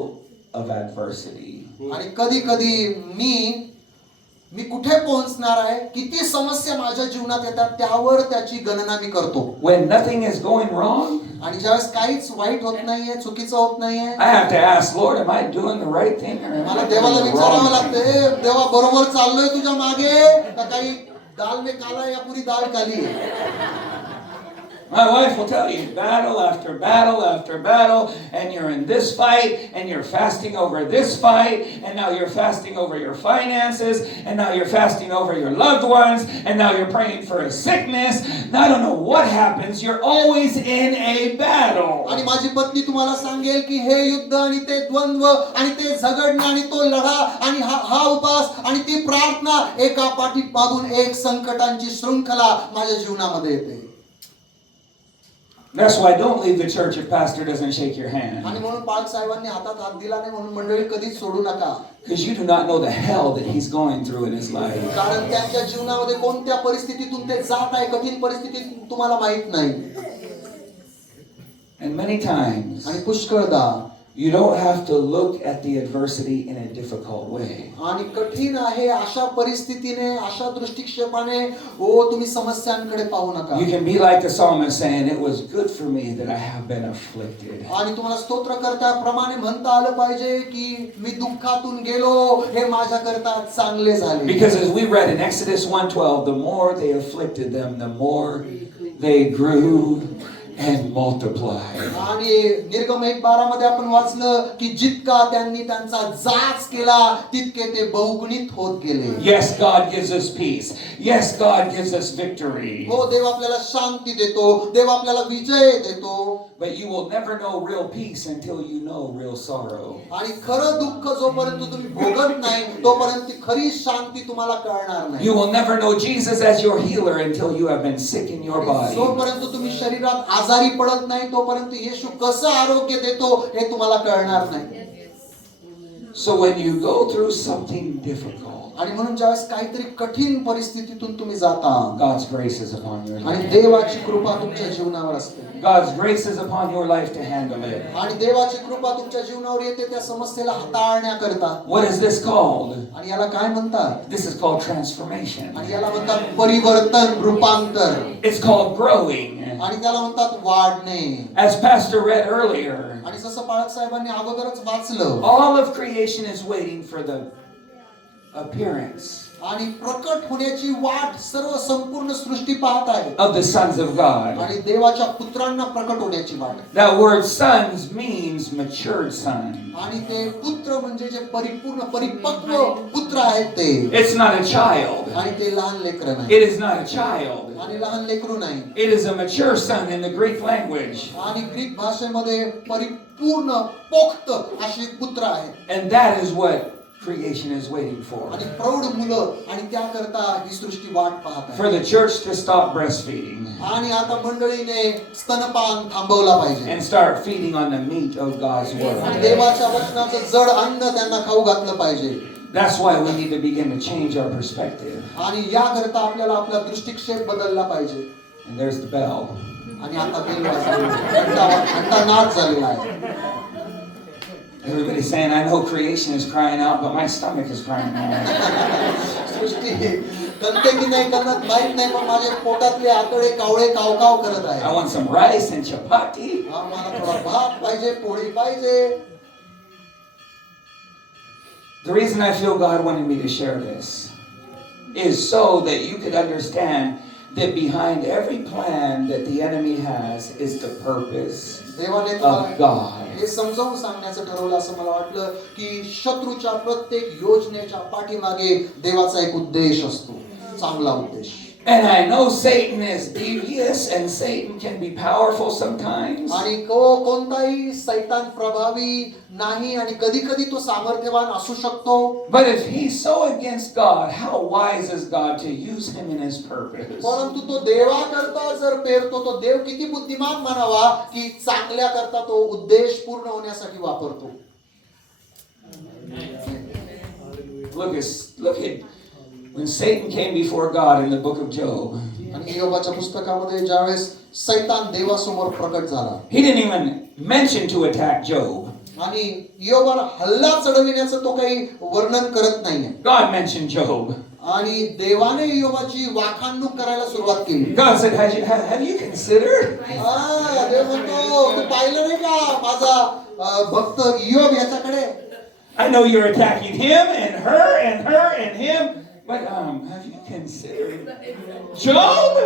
of adversity. आणि कधी कधी मी कुठे पोहोचणार आहे, किती समस्या माझ्या जीवनात येतात त्यावर त्याची गणना मी करतो. When nothing is going wrong, आणि ज्यावेळेस काहीच वाईट होत नाहीये, चुकीचं होत नाहीये, I have to ask, Lord, am I doing the right thing or am मला I देवाला doing the विचारावं wrong लागतं, thing? "ए, देवा बरोबर चाललोय तुझ्या मागे का काही दाल में काला या पुरी दाल काली आहे?" My wife will tell you, battle after battle after battle, and you're in this fight, and you're fasting over this fight, and now you're fasting over your finances, and now you're fasting over your loved ones, and now you're praying for a sickness. And I don't know what happens. You're always in a battle. आणि माझी पत्नी तुम्हाला सांगेल की हे युद्ध आणि ते द्वंद्व आणि ते झगडणे आणि तो लढा आणि हा उपास आणि ती प्रार्थना एका पाठीमागून एक संकटांची शृंखला माझ्या जीवनामध्ये येते. That's why don't leave the church if pastor doesn't shake your hand. आणि म्हणून पालक साहेबांनी हातात हात दिला नाही म्हणून मंडळी कधीच सोडू नका. Because you do not know the hell that he's going through in his life. कारण त्यांच्या जीवनामध्ये कोणत्या परिस्थितीतून ते जात आहे, कठीण परिस्थितीत तुम्हाला माहित नाही. And many times, आणि पुष्कळदा you don't have to look at the adversity in a difficult way. आणि कठीण आहे अशा परिस्थितीने, अशा दृष्टिक्षेपाने तुम्ही समस्यांकडे पाहू नका. You can be like the psalmist saying, it was good for me that I have been afflicted. आणि तुम्हाला स्तोत्रकर्त्याप्रमाणे म्हणता आलं पाहिजे की मी दुःखातून गेलो, हे माझ्याकरता चांगले झाले. Because as we read in Exodus 1:12, the more they afflicted them, the more they grew and multiplied. आणि निर्गम 1:12 मध्ये आपण वाचलं की जितका त्यांनी त्यांचा जाच केला तितके ते बहुगुणित होत गेले. Yes, God gives us peace. Yes, God gives us victory. हो, देव आपल्याला शांती देतो, देव आपल्याला विजय देतो. But you will never know real peace until you know real sorrow. आणि खरं दुःख जोपर्यंत तुम्ही भोगत नाही तोपर्यंत खरी शांती तुम्हाला कळणार नाही. You will never know Jesus as your healer until you have been sick in your body. जोपर्यंत तुम्ही शरीरात आजारी पडत नाही तोपर्यंत येशू कसं आरोग्य देतो हे तुम्हाला कळणार नाही. So when you go through something difficult, आणि म्हणून ज्यावेळेस काहीतरी कठीण परिस्थितीतून तुम्ही जाता, God's grace is upon your आणि life. देवाची कृपा तुमच्या जीवनावर असते. God's grace is upon your life to handle it. आणि देवाची कृपा तुमच्या जीवनावर येते त्या समस्येला हाताळण्याकरता. What is this called? आणि याला काय म्हणतात? This is called transformation. आणि याला म्हणतात परिवर्तन, रूपांतर. It's called growing. आणि त्याला म्हणतात वाढणे. As Pastor read earlier, आणि जसं पाळक साहेबांनी अगोदरच वाचलं, all of creation is waiting for the appearance आणि प्रकट होण्याची वाट सर्व संपूर्ण सृष्टी पाहत आहे. of the sons of God. आणि देवाच्या पुत्रांना प्रकट होण्याची वाट. That word sons means matured son. आणि ते पुत्र म्हणजे जे परिपूर्ण परिपक्व पुत्र आहेत ते. It's not a child. आणि ते लहान लेकरं नाही. It is not a child. आणि लहान लेकरू नाही. It is a mature son in the Greek language. आणि ग्रीक भाषेमध्ये परिपूर्ण पोक्त असे पुत्र आहेत. And that is what creation is waiting for. आणि प्रौढ मुलं आणि त्याकरता ही सृष्टी वाट पाहत For आहे. the church to stop breastfeeding आणि आता मंडळीने स्तनपान थांबवला पाहिजे. and start feeding on the meat of God's आणि word. देवाच्या वचनाचं जड अन्न त्यांना खाऊ घातलं पाहिजे. That's why we need to begin to change our perspective. आणि याकरता आपल्याला आपला दृष्टिक्षेप बदलला पाहिजे. And there's the bell. आणि आता बेल वाजली, घंटा नाद झालेला आहे. Everybody's saying, I know creation is crying out, but my stomach is crying out. सृष्टी कळते की नाही कळत माहित नाही, पण माझ्या पोटातले आतडे कावळे कावकाव करत I आहे. want some rice and chapati. मला थोडा भात पाहिजे, पोळी पाहिजे. The reason I feel God wanted me to share this is so that you could understand that behind every plan that the enemy has is the purpose देवाने of God. हे समजावून सांगण्याचं ठरवलं असं मला वाटलं की शत्रूच्या प्रत्येक योजनेच्या पाठीमागे देवाचा एक उद्देश असतो, चांगला उद्देश. And I know Satan is devious and Satan can be powerful sometimes. आणि कोणताही सैतान प्रभावी नाही आणि कधी कधी तो सामर्थ्यवान असू शकतो. But if he's so against God, how wise is God to use him in his purpose? परंतु तो देवाकरता जर पेरतो तो देव किती बुद्धिमान म्हणावा की चांगल्या करता तो उद्देश पूर्ण होण्यासाठी वापरतो. Look at when Satan came before God in the book of Job. आणि योबाच्या पुस्तकामध्ये ज्यावेळेस सैतान देवासमोर प्रकट झाला He didn't even mention to attack Job. आणि योबाला हल्ला चढविण्याचं तो काही वर्णन करत नाहीये. God mentioned Job. आणि देवाने योबाची वाखाणणूक करायला सुरुवात केली. God said, have you considered? देव म्हणतो तू पाहिलं नाही का माझा भक्त योब याच्याकडे. I know you're attacking him and her and her and him, but have you considered Job?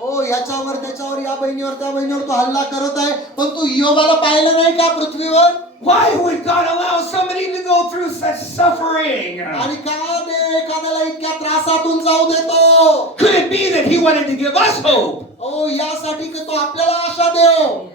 ओ याच्यावर त्याच्यावर या बहिणीवर त्या बहिणीवर तो हल्ला करत आहे पण तू योबाला पाहिलं नाही का पृथ्वीवर. Why would God allow somebody to go through such suffering? आणि का देव एखाद्याला इतक्या त्रासातून जाऊ देतो. Could it be that he wanted to give us hope? ओ यासाठी की तो आपल्याला आशा देव.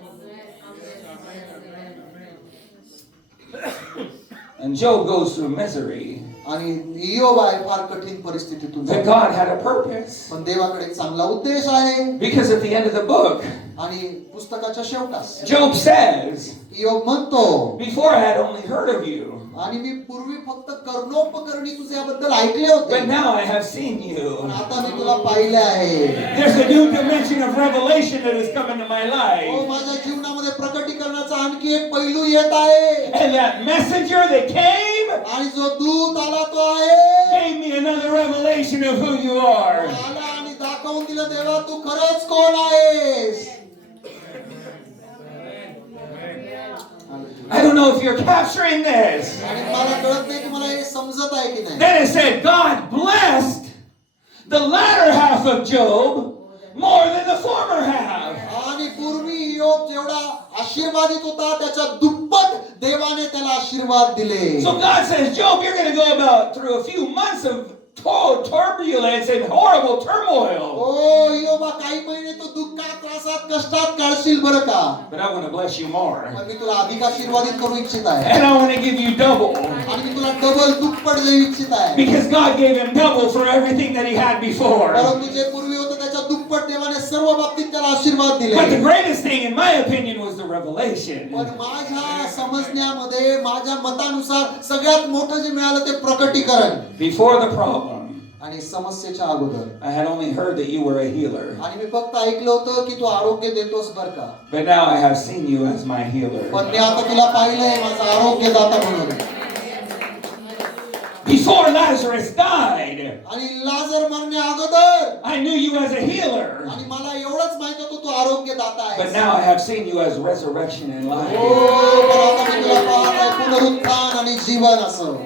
And Job goes through misery. आणि योब आहे फार कठीण परिस्थितीतून But जातो. God had a purpose. पण देवाकडे एक चांगला उद्देश आहे. Because at the end of the book, आणि पुस्तकाच्या शेवटास Job says, योब म्हणतो before I had only heard of you, आणि मी पूर्वी फक्त कर्णोपकरणी तुझ्याबद्दल ऐकले होते but now I have seen you. पण आता मी तुला पाहिले आहे. There's a new dimension of revelation that has come into my ओ life. माझ्या जीवनामध्ये प्रकटीकरणाचा आणखी एक पैलू येत आहे. And that messenger that came आणि जो दूत आला तो आहे gave me another revelation of who you are. आला आणि दाखवून दिलं देवा तू खरंच कोण आहेस. I don't know if you're capturing this. आणि मला कळत नाही तुम्हाला हे समजत आहे की नाही. Then it said, God blessed the latter half of Job more than the former half. आणि पूर्वी योब जेवढा आशीर्वादित होता त्याच्या दुप्पट देवाने त्याला आशीर्वाद दिले. So God says, Job, you're going to go about through a few months of turbulence and horrible turmoil. ओ योबा काही महिने तू दुःखात त्रासात कष्टात काढशील बरं का. But I want to bless you more. पण मी तुला अधिक आशीर्वादित करू इच्छित आहे. And I want to give you double. आणि मी तुला डबल दुप्पट देऊ इच्छित आहे. Because God gave him double for everything that he had before. परंतु जे पूर्वी होतं त्याच्या दुप्पट देवाने सर्व बाबतीत त्याला आशीर्वाद दिले. But the greatest thing, in my opinion, was the revelation. पण माझ्या समजण्यामध्ये माझ्या मतानुसार सगळ्यात मोठं जे मिळालं ते प्रकटीकरण. Before the problem, आणि समस्येच्या अगोदर I had only heard that you were a healer. आणि मी फक्त ऐकलं होतं की तू आरोग्य देतोस बर का. But now I have seen you as my healer. पण मी आता तुला पाहिलंय माझा आरोग्यदाता म्हणून. Before Lazarus died, आणि लाजर मरण्या अगोदर I knew you as a healer. आणि मला एवढंच माहित होतं तू आरोग्यदाता But आहेस. now I have seen you as resurrection and ओ life. पण आता मी तुला पाहत आहे पुनरुत्थान आणि जीवन असं.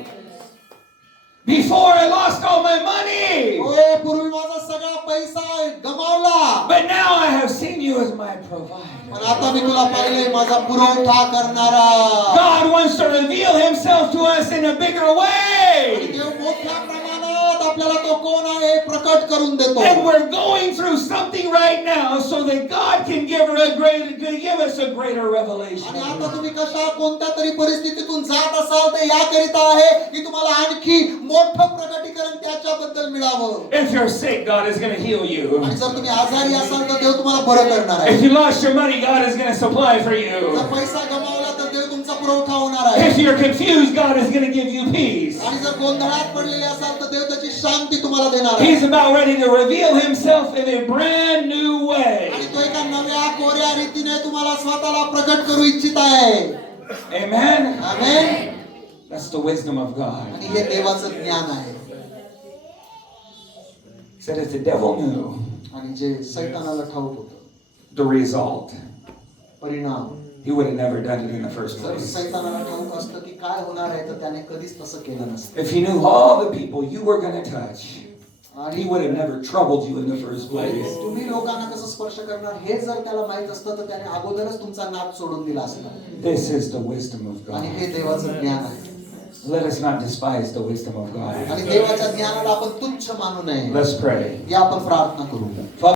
Before I lost all my money. ओ पूर्वी माझा सगळा पैसा गमावला. But now I have seen you as my provider. पण आता मी तुला पाहिलंय माझा पुरवठा करणारा. God wants to reveal himself to us in a bigger way. देव मोठ्या प्रमाणात आपल्याला तो कोण आहे प्रकट करून देतो. And we're going through something right now so that God can give us a greater आणि revelation. आता तुम्ही कशा कोणत्या तरी परिस्थितीतून जात असाल तर याकरिता आहे की तुम्हाला आणखी मोठं प्रकटीकरण त्याच्याबद्दल मिळावं. If you're sick, God is going to heal you. आणि जर तुम्ही आजारी असाल तर देव तुम्हाला बरं करणार आहे. If you lost your money, God is going to supply for you. जर पैसा गमावला तर देव तुमचा पुरवठा होणार आहे. If you're confused, God is going to give you peace. आणि जर गोंधळात पडलेले असाल तर देव त्याची शांती तुम्हाला देणार आहे. He's about ready to reveal himself in a brand new way. आणि तो एका नव्या कोऱ्या रीतीने तुम्हाला स्वतःला प्रकट करू इच्छित आहे. Amen? आमेन. That's the wisdom of God. आणि हे देवाचं ज्ञान आहे. He said if the devil knew आणि जे सैतानाला ठाऊक होतं the result, परिणाम he would have never done it in the first जर place. सैतानाला ठाऊक असतं की काय होणार आहे तर त्याने कधीच तसं केलं नसतं. If he knew all the people you were going to touch, he आणि would have never troubled you in the first place. तुम्ही लोकांना कसं स्पर्श करणार हे जर त्याला माहित असतं तर त्याने अगोदरच तुमचा नाद सोडून दिला असता. This is the wisdom of आणि God. हे देवाचं ज्ञान आहे. Let us not despise the wisdom of God. आणि देवाच्या ज्ञानाला आपण तुच्छ मानू नये. Let's pray. या आपण प्रार्थना करू.